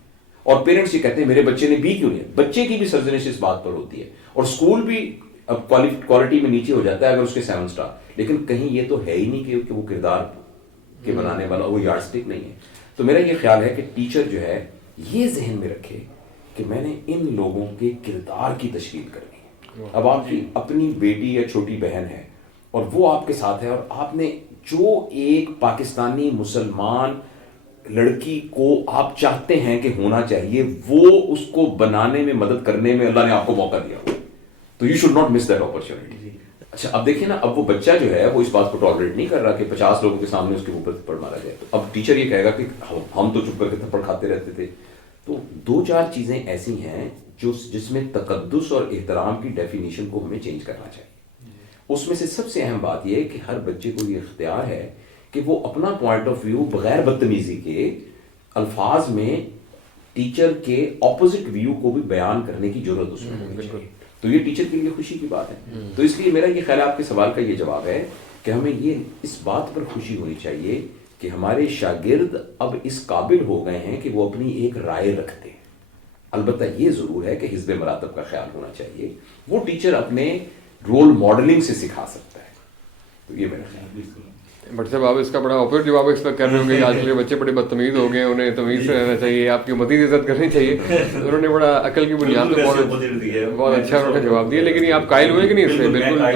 اور پیرنٹس یہ کہتے ہیں میرے بچے نے B کیوں نہیں. بچے کی بھی سرزنش اس بات پر ہوتی ہے، اور اسکول بھی اب کوالٹی میں نیچے ہو جاتا ہے اگر اس کے 7 سٹار. لیکن کہیں یہ تو ہے ہی نہیں کہ وہ کردار کے بنانے والا وہ یارڈ اسٹک نہیں ہے. تو میرا یہ خیال ہے کہ ٹیچر جو ہے یہ ذہن میں رکھے کہ میں نے ان لوگوں کے کردار کی تشکیل کرنی ہے. اب آپ کی اپنی بیٹی یا چھوٹی بہن ہے اور وہ آپ کے ساتھ ہے، اور آپ نے جو ایک پاکستانی مسلمان لڑکی کو آپ چاہتے ہیں کہ ہونا چاہیے وہ اس کو بنانے میں مدد کرنے میں اللہ نے آپ کو موقع دیا ہوا، تو you should not miss that opportunity. اچھا اب دیکھیں نا، اب وہ بچہ جو ہے وہ اس بات کو ٹالریٹ نہیں کر رہا کہ 50 لوگوں کے سامنے اس کے اوپر تھپڑ مارا جائے. تو اب ٹیچر یہ کہے گا کہ ہم تو چپ کر کے تھپڑ کھاتے رہتے تھے. تو 2-4 چیزیں ایسی ہیں جس میں تقدس اور احترام کی ڈیفینیشن کو ہمیں چینج کرنا چاہیے. اس میں سے سب سے اہم بات یہ ہے کہ ہر بچے کو یہ اختیار ہے کہ وہ اپنا پوائنٹ آف ویو بغیر بدتمیزی کے الفاظ میں ٹیچر کے اپوزٹ ویو کو بھی بیان کرنے کی ضرورت اس میں ہونی چاہیے. تو یہ ٹیچر کے لیے خوشی کی بات ہے. تو اس لیے میرا یہ خیال آپ کے سوال کا یہ جواب ہے کہ ہمیں یہ اس بات پر خوشی ہونی چاہیے کہ ہمارے شاگرد اب اس قابل ہو گئے ہیں کہ وہ اپنی ایک رائے رکھتے ہیں. البتہ یہ ضرور ہے کہ حزب مراتب کا خیال ہونا چاہیے، وہ ٹیچر اپنے رول ماڈلنگ سے سکھا سکتا ہے. تو یہ میرا خیال ہے. بٹ صاحب آپ اس کا بڑا اوپر جواب ایکسپیکٹ کر رہے ہوں گے کہ آج کل کے بچے بڑے بدتمیز ہو گئے، انہیں تمیز سے رہنا چاہیے، آپ کی مزید عزت کرنی چاہیے. انہوں نے بڑا عقل کی بنیاد پہ بہت اچھا انہوں نے جواب دیا. لیکن یہ آپ قائل ہوئے کہ نہیں اس سے؟ بالکل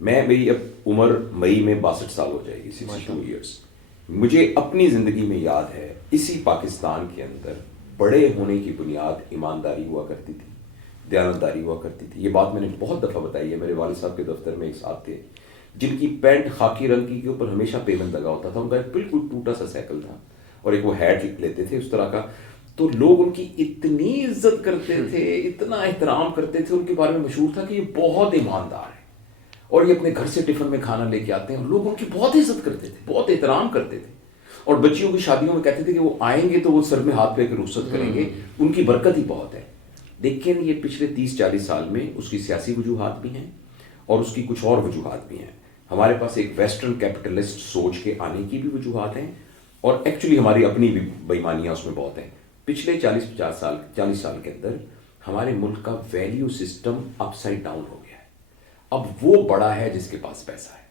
میری اب عمر مئی میں 62 سال ہو جائے گی, 62 ایئرس. مجھے اپنی زندگی میں یاد ہے اسی پاکستان کے اندر بڑے ہونے کی بنیاد ایمانداری ہوا کرتی تھی, دیانتداری ہوا کرتی تھی. یہ بات میں نے بہت دفعہ بتائی ہے. میرے والد صاحب کے دفتر میں ایک صاحب تھے جن کی پینٹ خاکی رنگ کی کے اوپر ہمیشہ پیمنٹ لگا ہوتا تھا, ان کا ایک بالکل ٹوٹا سا سائیکل تھا اور ایک وہ ہیٹ لیتے تھے اس طرح کا. تو لوگ ان کی اتنی عزت کرتے تھے, اتنا احترام کرتے تھے, ان کے بارے میں مشہور تھا کہ یہ بہت ایماندار ہے اور یہ اپنے گھر سے ٹفن میں کھانا لے کے آتے ہیں. اور لوگ ان کی بہت عزت کرتے تھے, بہت احترام کرتے تھے. اور بچیوں کی شادیوں میں کہتے تھے کہ وہ آئیں گے تو وہ سر میں ہاتھ پھیر کے رخصت کریں گے, ان کی برکت ہی بہت ہے. لیکن یہ پچھلے 30-40 سال میں اس کی سیاسی وجوہات بھی ہیں اور اس کی کچھ اور وجوہات بھی ہیں. ہمارے پاس ایک ویسٹرن کیپٹلسٹ سوچ کے آنے کی بھی وجوہات ہیں اور ایکچولی ہماری اپنی بھی بےایمانیاں اس میں بہت ہیں. پچھلے 40 سال کے اندر ہمارے ملک کا ویلیو سسٹم اپ سائڈ ڈاؤن ہو گیا ہے. اب وہ بڑا ہے جس کے پاس پیسہ ہے,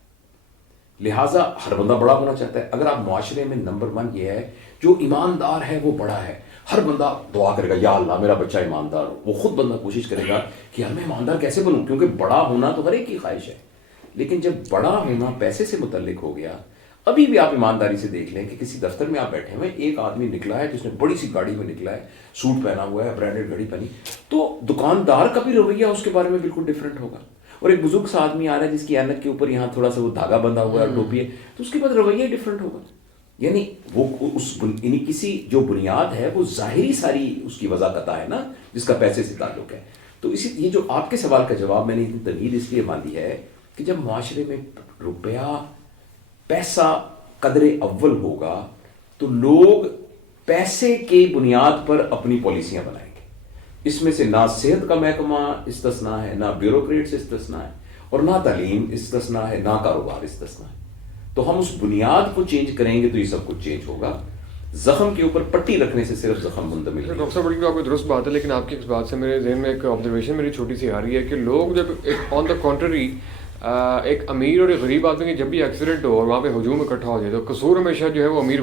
لہٰذا ہر بندہ بڑا ہونا چاہتا ہے. اگر آپ معاشرے میں نمبر 1 یہ ہے جو ایماندار ہے وہ بڑا ہے, ہر بندہ دعا کرے گا یا اللہ میرا بچہ ایماندار ہو. وہ خود بندہ کوشش کرے گا کہ یار میں ایماندار کیسے بنوں, کیونکہ بڑا ہونا تو ہر ایک کی خواہش ہے. لیکن جب بڑا ہونا پیسے سے متعلق ہو گیا, ابھی بھی آپ ایمانداری سے دیکھ لیں کہ کسی دفتر میں آپ بیٹھے ہوئے, ایک آدمی نکلا ہے جس نے بڑی سی گاڑی میں نکلا ہے, سوٹ پہنا ہوا ہے, برانڈیڈ گھڑی پہنی, تو دکاندار کا بھی رویہ اس کے بارے میں بالکل ڈفرینٹ ہوگا. اور ایک بزرگ سا آدمی آ رہا ہے جس کی اینک کے اوپر یہاں تھوڑا سا وہ دھاگا بندھا ہوا ہے, ٹوپی ہے, تو اس کے بعد رویہ ڈفرینٹ ہوگا. یعنی وہ یعنی کسی جو بنیاد ہے وہ ظاہری ساری اس کی وضاحت ہے نا, جس کا پیسے سے تعلق ہے. تو اسی یہ جو آپ کے سوال کا جواب میں نے اتنی طویل اس لیے باندھی ہے کہ جب معاشرے میں روپیہ پیسہ قدر اول ہوگا تو لوگ پیسے کی بنیاد پر اپنی پالیسیاں بنائیں گے. اس میں سے نہ صحت کا محکمہ استثنا ہے, نہ بیوروکریٹس استثنا ہے, اور نہ تعلیم استثنا ہے, نہ کاروبار استثنا ہے. تو ہم اس بنیاد کو چینج کریں گے تو یہ سب کچھ چینج ہوگا. زخم کے اوپر پٹی رکھنے سے صرف زخم منتقل. ڈاکٹر صاحب بڑی آپ کو درست بات ہے, لیکن آپ کی اس بات سے میرے ذہن میں ایک آبزرویشن میری چھوٹی سی آ رہی ہے کہ لوگ جب آن دا کنٹری ایک امیر اور ایک غریب آدمی کی جب بھی ایکسیڈنٹ ہو اور وہاں پہ ہجوم اکٹھا ہو جائے تو قصور ہمیشہ جو ہے وہ امیر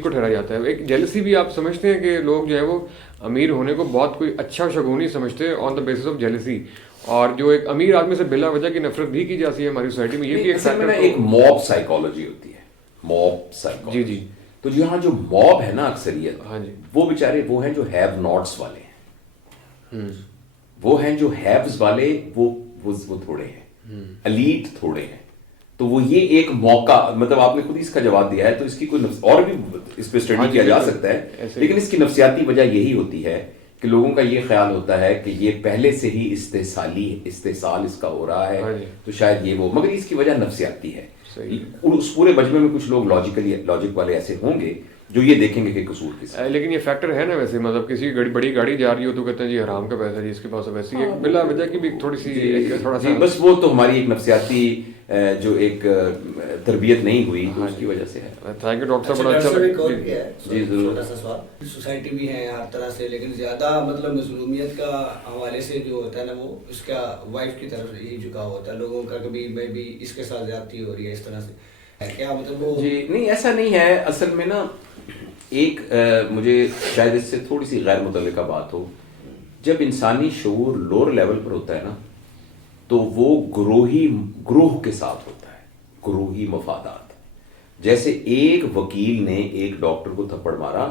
کو ٹھہرایا جاتا ہے. ایک جیلسی بھی آپ سمجھتے ہیں کہ لوگ جو ہے وہ امیر ہونے کو بہت کوئی اچھا شگونی سمجھتے ہیں آن دا بیسس آف جیلسی, اور جو ایک امیر آدمی سے بلا وجہ کی نفرت بھی کی جاتی ہے ہماری سوسائٹی میں. یہ بھی ایک موب سائیکالوجی ہوتی ہے, موب سائیکالوجی. جی. تو یہاں جو موب ہے نا اکثریت, ہاں جی, وہ بیچارے وہ ہیں جو ہیو ناٹس والے ہیں, وہ ہیں جو ہیوز والے وہ تھوڑے ہیں, الیٹ تھوڑے ہیں. تو وہ یہ ایک موقع, مطلب آپ نے خود اس کا جواب دیا ہے, تو اس کی کوئی اور بھی اس پہ اسٹڈی کیا جا سکتا ہے, لیکن اس کی نفسیاتی وجہ یہی ہوتی ہے کہ لوگوں کا یہ خیال ہوتا ہے کہ یہ پہلے سے ہی استحصال اس کا ہو رہا ہے, تو شاید یہ وہ, مگر اس کی وجہ نفسیاتی ہے. اس پورے مجمع میں کچھ لوگ لاجک والے ایسے ہوں گے جو یہ دیکھیں گے کہ قصور کس ہے. لیکن یہ فیکٹر ہے نا ویسے, مطلب کسی بڑی گاڑی جا رہی ہو تو کہتے ہیں جی حرام کا پیسہ جی اس کے پاس, ویسے ایک بلا وجہ کی بھی تھوڑی سی بس وہ تو ہماری ایک نفسیاتی جو ایک تربیت نہیں ہوئی اس کی وجہ سے ہے. تھینک یو ڈاکٹر صاحب, بڑا اچھا لگا. جی ضرور. چھوٹا سا سوال, سوسائٹی بھی ہے ہر طرح سے, لیکن زیادہ مطلب مظلومیت کا حوالے سے جو ہوتا ہے نا وہ اس کا وائف کی طرف یہی جھکاؤ ہوتا ہے لوگوں کا, کبھی میں بھی اس کے ساتھ زیادتی ہو رہی ہے اس طرح سے, کیا مطلب وہ؟ جی نہیں ایسا نہیں ہے. اصل میں نا ایک مجھے شاید اس سے تھوڑی سی غیر متعلقہ بات ہو, جب انسانی شعور لوور لیول پر ہوتا ہے نا تو وہ گروہ کے ساتھ ہوتا ہے, گروہی مفادات. جیسے ایک وکیل نے ایک ڈاکٹر کو تھپڑ مارا,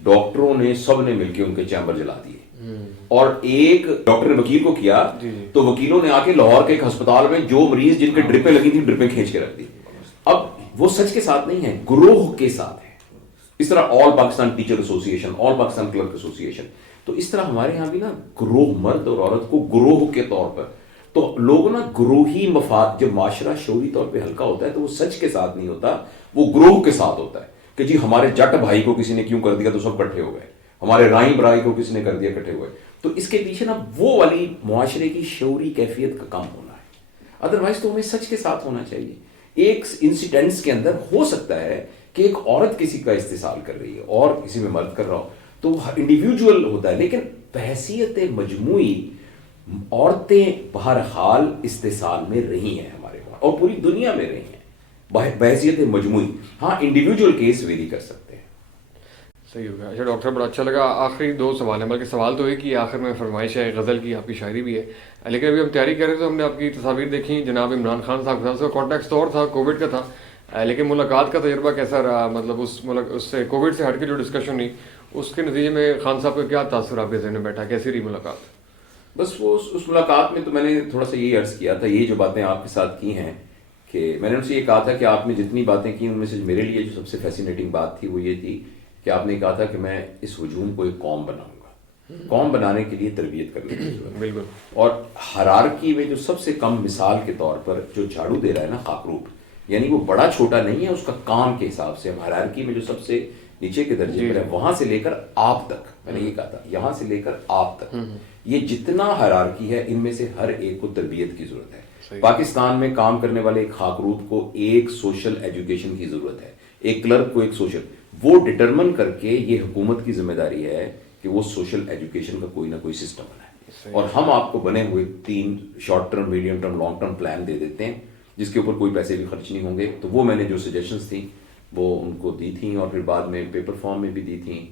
ڈاکٹروں نے سب نے مل کے ان کے چیمبر جلا دیے, اور ایک ڈاکٹر نے وکیل کو کیا تو وکیلوں نے آ کے لاہور کے ایک ہسپتال میں جو مریض جن کے ڈرپیں لگی تھیں ڈرپیں کھینچ کے رکھ دی. اب وہ سچ کے ساتھ نہیں ہے, گروہ کے ساتھ ہے. اس طرح آل پاکستان ٹیچر ایسوسی ایشن, آل پاکستان کلرک ایسوسی ایشن, تو اس طرح ہمارے ہاں بھی نا گروہ, مرد اور عورت کو گروہ کے طور پر, تو لوگ نا گروہی مفاد, جب معاشرہ شعوری طور پہ ہلکا ہوتا ہے تو وہ سچ کے ساتھ نہیں ہوتا, وہ گروہ کے ساتھ ہوتا ہے کہ جی ہمارے جٹ بھائی کو کسی نے کیوں کر دیا تو سب کٹھے ہو گئے, ہمارے رائم بھائی کو کسی نے کر دیا کٹھے ہوئے. تو اس کے پیچھے نا وہ والی معاشرے کی شعوری کیفیت کا کم ہونا ہے. ادروائز تو ہمیں سچ کے ساتھ ہونا چاہیے. ایک انسیڈنٹس کے اندر ہو سکتا ہے کہ ایک عورت کسی کا استحصال کر رہی ہے اور کسی میں مرد کر رہا ہو, تو وہ انڈیویجول ہوتا ہے, لیکن بحیثیت مجموعی عورتیں بہرحال استحصال میں رہی ہیں ہمارے وہاں اور پوری دنیا میں رہی ہیں بحیثیت مجموعی. ہاں انڈیویجول کیس ویری کر سکتے ہیں. صحیح ہوگا. اچھا ڈاکٹر صاحب بڑا اچھا لگا. آخری 2 سوال ہیں, بلکہ سوال تو ایک ہی ہے, آخر میں فرمائش ہے غزل کی, آپ کی شاعری بھی ہے, لیکن ابھی ہم تیاری کر رہے تھے تو ہم نے آپ کی تصاویر دیکھی جناب عمران خان صاحب کے ساتھ. اس کا کانٹیکس تو اور تھا, کووڈ کا تھا, لیکن ملاقات کا تجربہ کیسا رہا؟ مطلب اس سے کووڈ سے ہٹ کے جو ڈسکشن ہوئی اس کے نتیجے میں خان صاحب کا کیا تاثر آپ کے ذہن میں بیٹھا, کیسی رہی ملاقات؟ بس وہ اس ملاقات میں تو میں نے تھوڑا سا یہی عرض کیا تھا, یہ جو باتیں آپ کے ساتھ کی ہیں, کہ میں نے ان سے یہ کہا تھا کہ آپ نے جتنی باتیں کی ان میں سے میرے لیے جو سب سے فیسینیٹنگ بات تھی وہ یہ تھی کہ آپ نے کہا تھا کہ میں اس ہجوم کو ایک قوم بناؤں گا. قوم بنانے کے لیے تربیت کرنے کی ضرورت ہے. بالکل. اور ہرارکی میں جو سب سے کم مثال کے طور پر جو جھاڑو دے رہا ہے نا خاکروب, یعنی وہ بڑا چھوٹا نہیں ہے اس کا کام کے حساب سے, ہم ہرارکی میں جو سب سے نیچے کے درجے پر ہے وہاں سے لے کر آپ تک, میں نے یہ کہا تھا یہاں سے لے کر آپ تک, یہ جتنا ہرارکی ہے ان میں سے ہر ایک کو تربیت کی ضرورت ہے. پاکستان میں کام کرنے والے ایک خاکروب کو ایک سوشل ایجوکیشن کی ضرورت ہے, ایک کلرک کو ایک سوشل, وہ ڈٹرمن کر کے یہ حکومت کی ذمہ داری ہے کہ وہ سوشل ایجوکیشن کا کوئی نہ کوئی سسٹم بنائے. اور ہم آپ کو بنے ہوئے 3 short term, medium term, long term plan دے دیتے ہیں جس کے اوپر کوئی پیسے بھی خرچ نہیں ہوں گے. تو وہ میں نے جو سجیشنز تھیں وہ ان کو دی تھیں اور پھر بعد میں پیپر فارم میں بھی دی تھیں.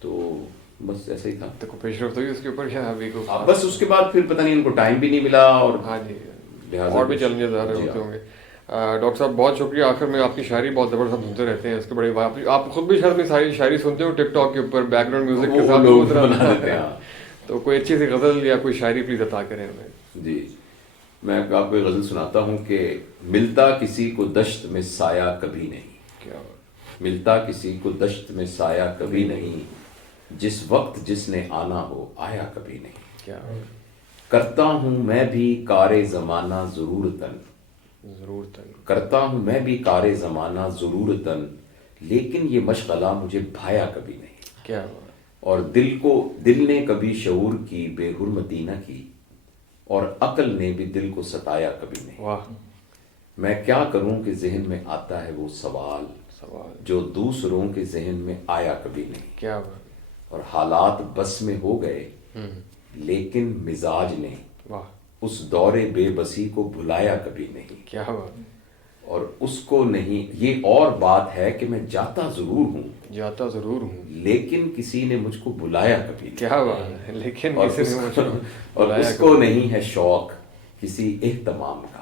تو بس ایسا ہی تھا. تو کوئی پیش رفت ہوئی اس کے اوپر کیا ابھی کو؟ بس اس کے بعد پھر پتہ نہیں ان کو ٹائم بھی نہیں ملا, اور ہاں جی اور بھی چیلنجز آ رہے ہوتے ہوں گے. ڈاکٹر صاحب بہت شکریہ. آخر میں آپ کی شاعری بہت زبردست سنتے رہتے ہیں, اس کے بڑے آپ خود بھی شاید اپنی ساری شاعری سنتے ہو ٹک ٹاک کے اوپر بیک گراؤنڈ میوزک کے ساتھ, تو کوئی اچھی سی غزل یا کوئی شاعری پلیز عطا کریں ہمیں. جی میں آپ کو ایک غزل سناتا ہوں کہ ملتا کسی کو دشت میں سایہ کبھی نہیں, کیا ملتا کسی کو دشت میں سایہ کبھی نہیں, جس وقت جس نے آنا ہو آیا کبھی نہیں. کیا کرتا ہوں میں بھی کار زمانہ ضرورتاً, کرتا ہوں میں بھی کار زمانہ ضرورتاً, لیکن یہ مشغلہ مجھے بھایا کبھی نہیں. کیا اور دل نے کبھی شعور کی بے حرمتی نہ کی, اور عقل نے بھی دل کو ستایا کبھی نہیں. واہ. میں کیا کروں کہ ذہن میں آتا ہے وہ سوال جو دوسروں کے ذہن میں آیا کبھی نہیں. کیا اور حالات بس میں ہو گئے لیکن مزاج نے اس دور بے بسی کو بھلایا کبھی نہیں. کیا اور اس کو نہیں, یہ اور بات ہے کہ میں جاتا ضرور ہوں لیکن کسی نے مجھ کو بلایا کبھی نہیں. کیا بات ہے, لیکن اور اس کو نہیں ہے شوق کسی اہتمام کا,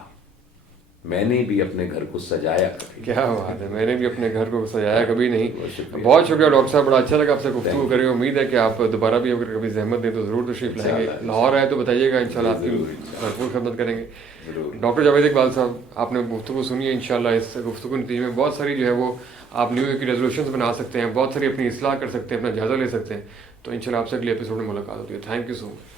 میں نے بھی اپنے گھر کو سجایا کبھی. کیا بات ہے, میں نے بھی اپنے گھر کو سجایا کبھی نہیں. بہت شکریہ ڈاکٹر صاحب, بڑا اچھا لگا آپ سے گفتگو کریں. امید ہے کہ آپ دوبارہ بھی اگر کبھی زحمت دیں تو ضرور تشریف لائیں گے. لاہور آئے تو بتائیے گا, انشاءاللہ آپ کی بھرپور خدمت کریں گے. ڈاکٹر جاوید اقبال صاحب, آپ نے گفتگو سنی ہے, انشاءاللہ اس گفتگو نتیجے میں بہت ساری جو ہے وہ آپ نیو ایئر کی ریزولوشنز بنا سکتے ہیں, بہت ساری اپنی اصلاح کر سکتے ہیں, اپنا جائزہ لے سکتے ہیں. تو انشاءاللہ آپ سے اگلے ایپیسوڈ میں ملاقات ہوتی ہے. Thank you so much.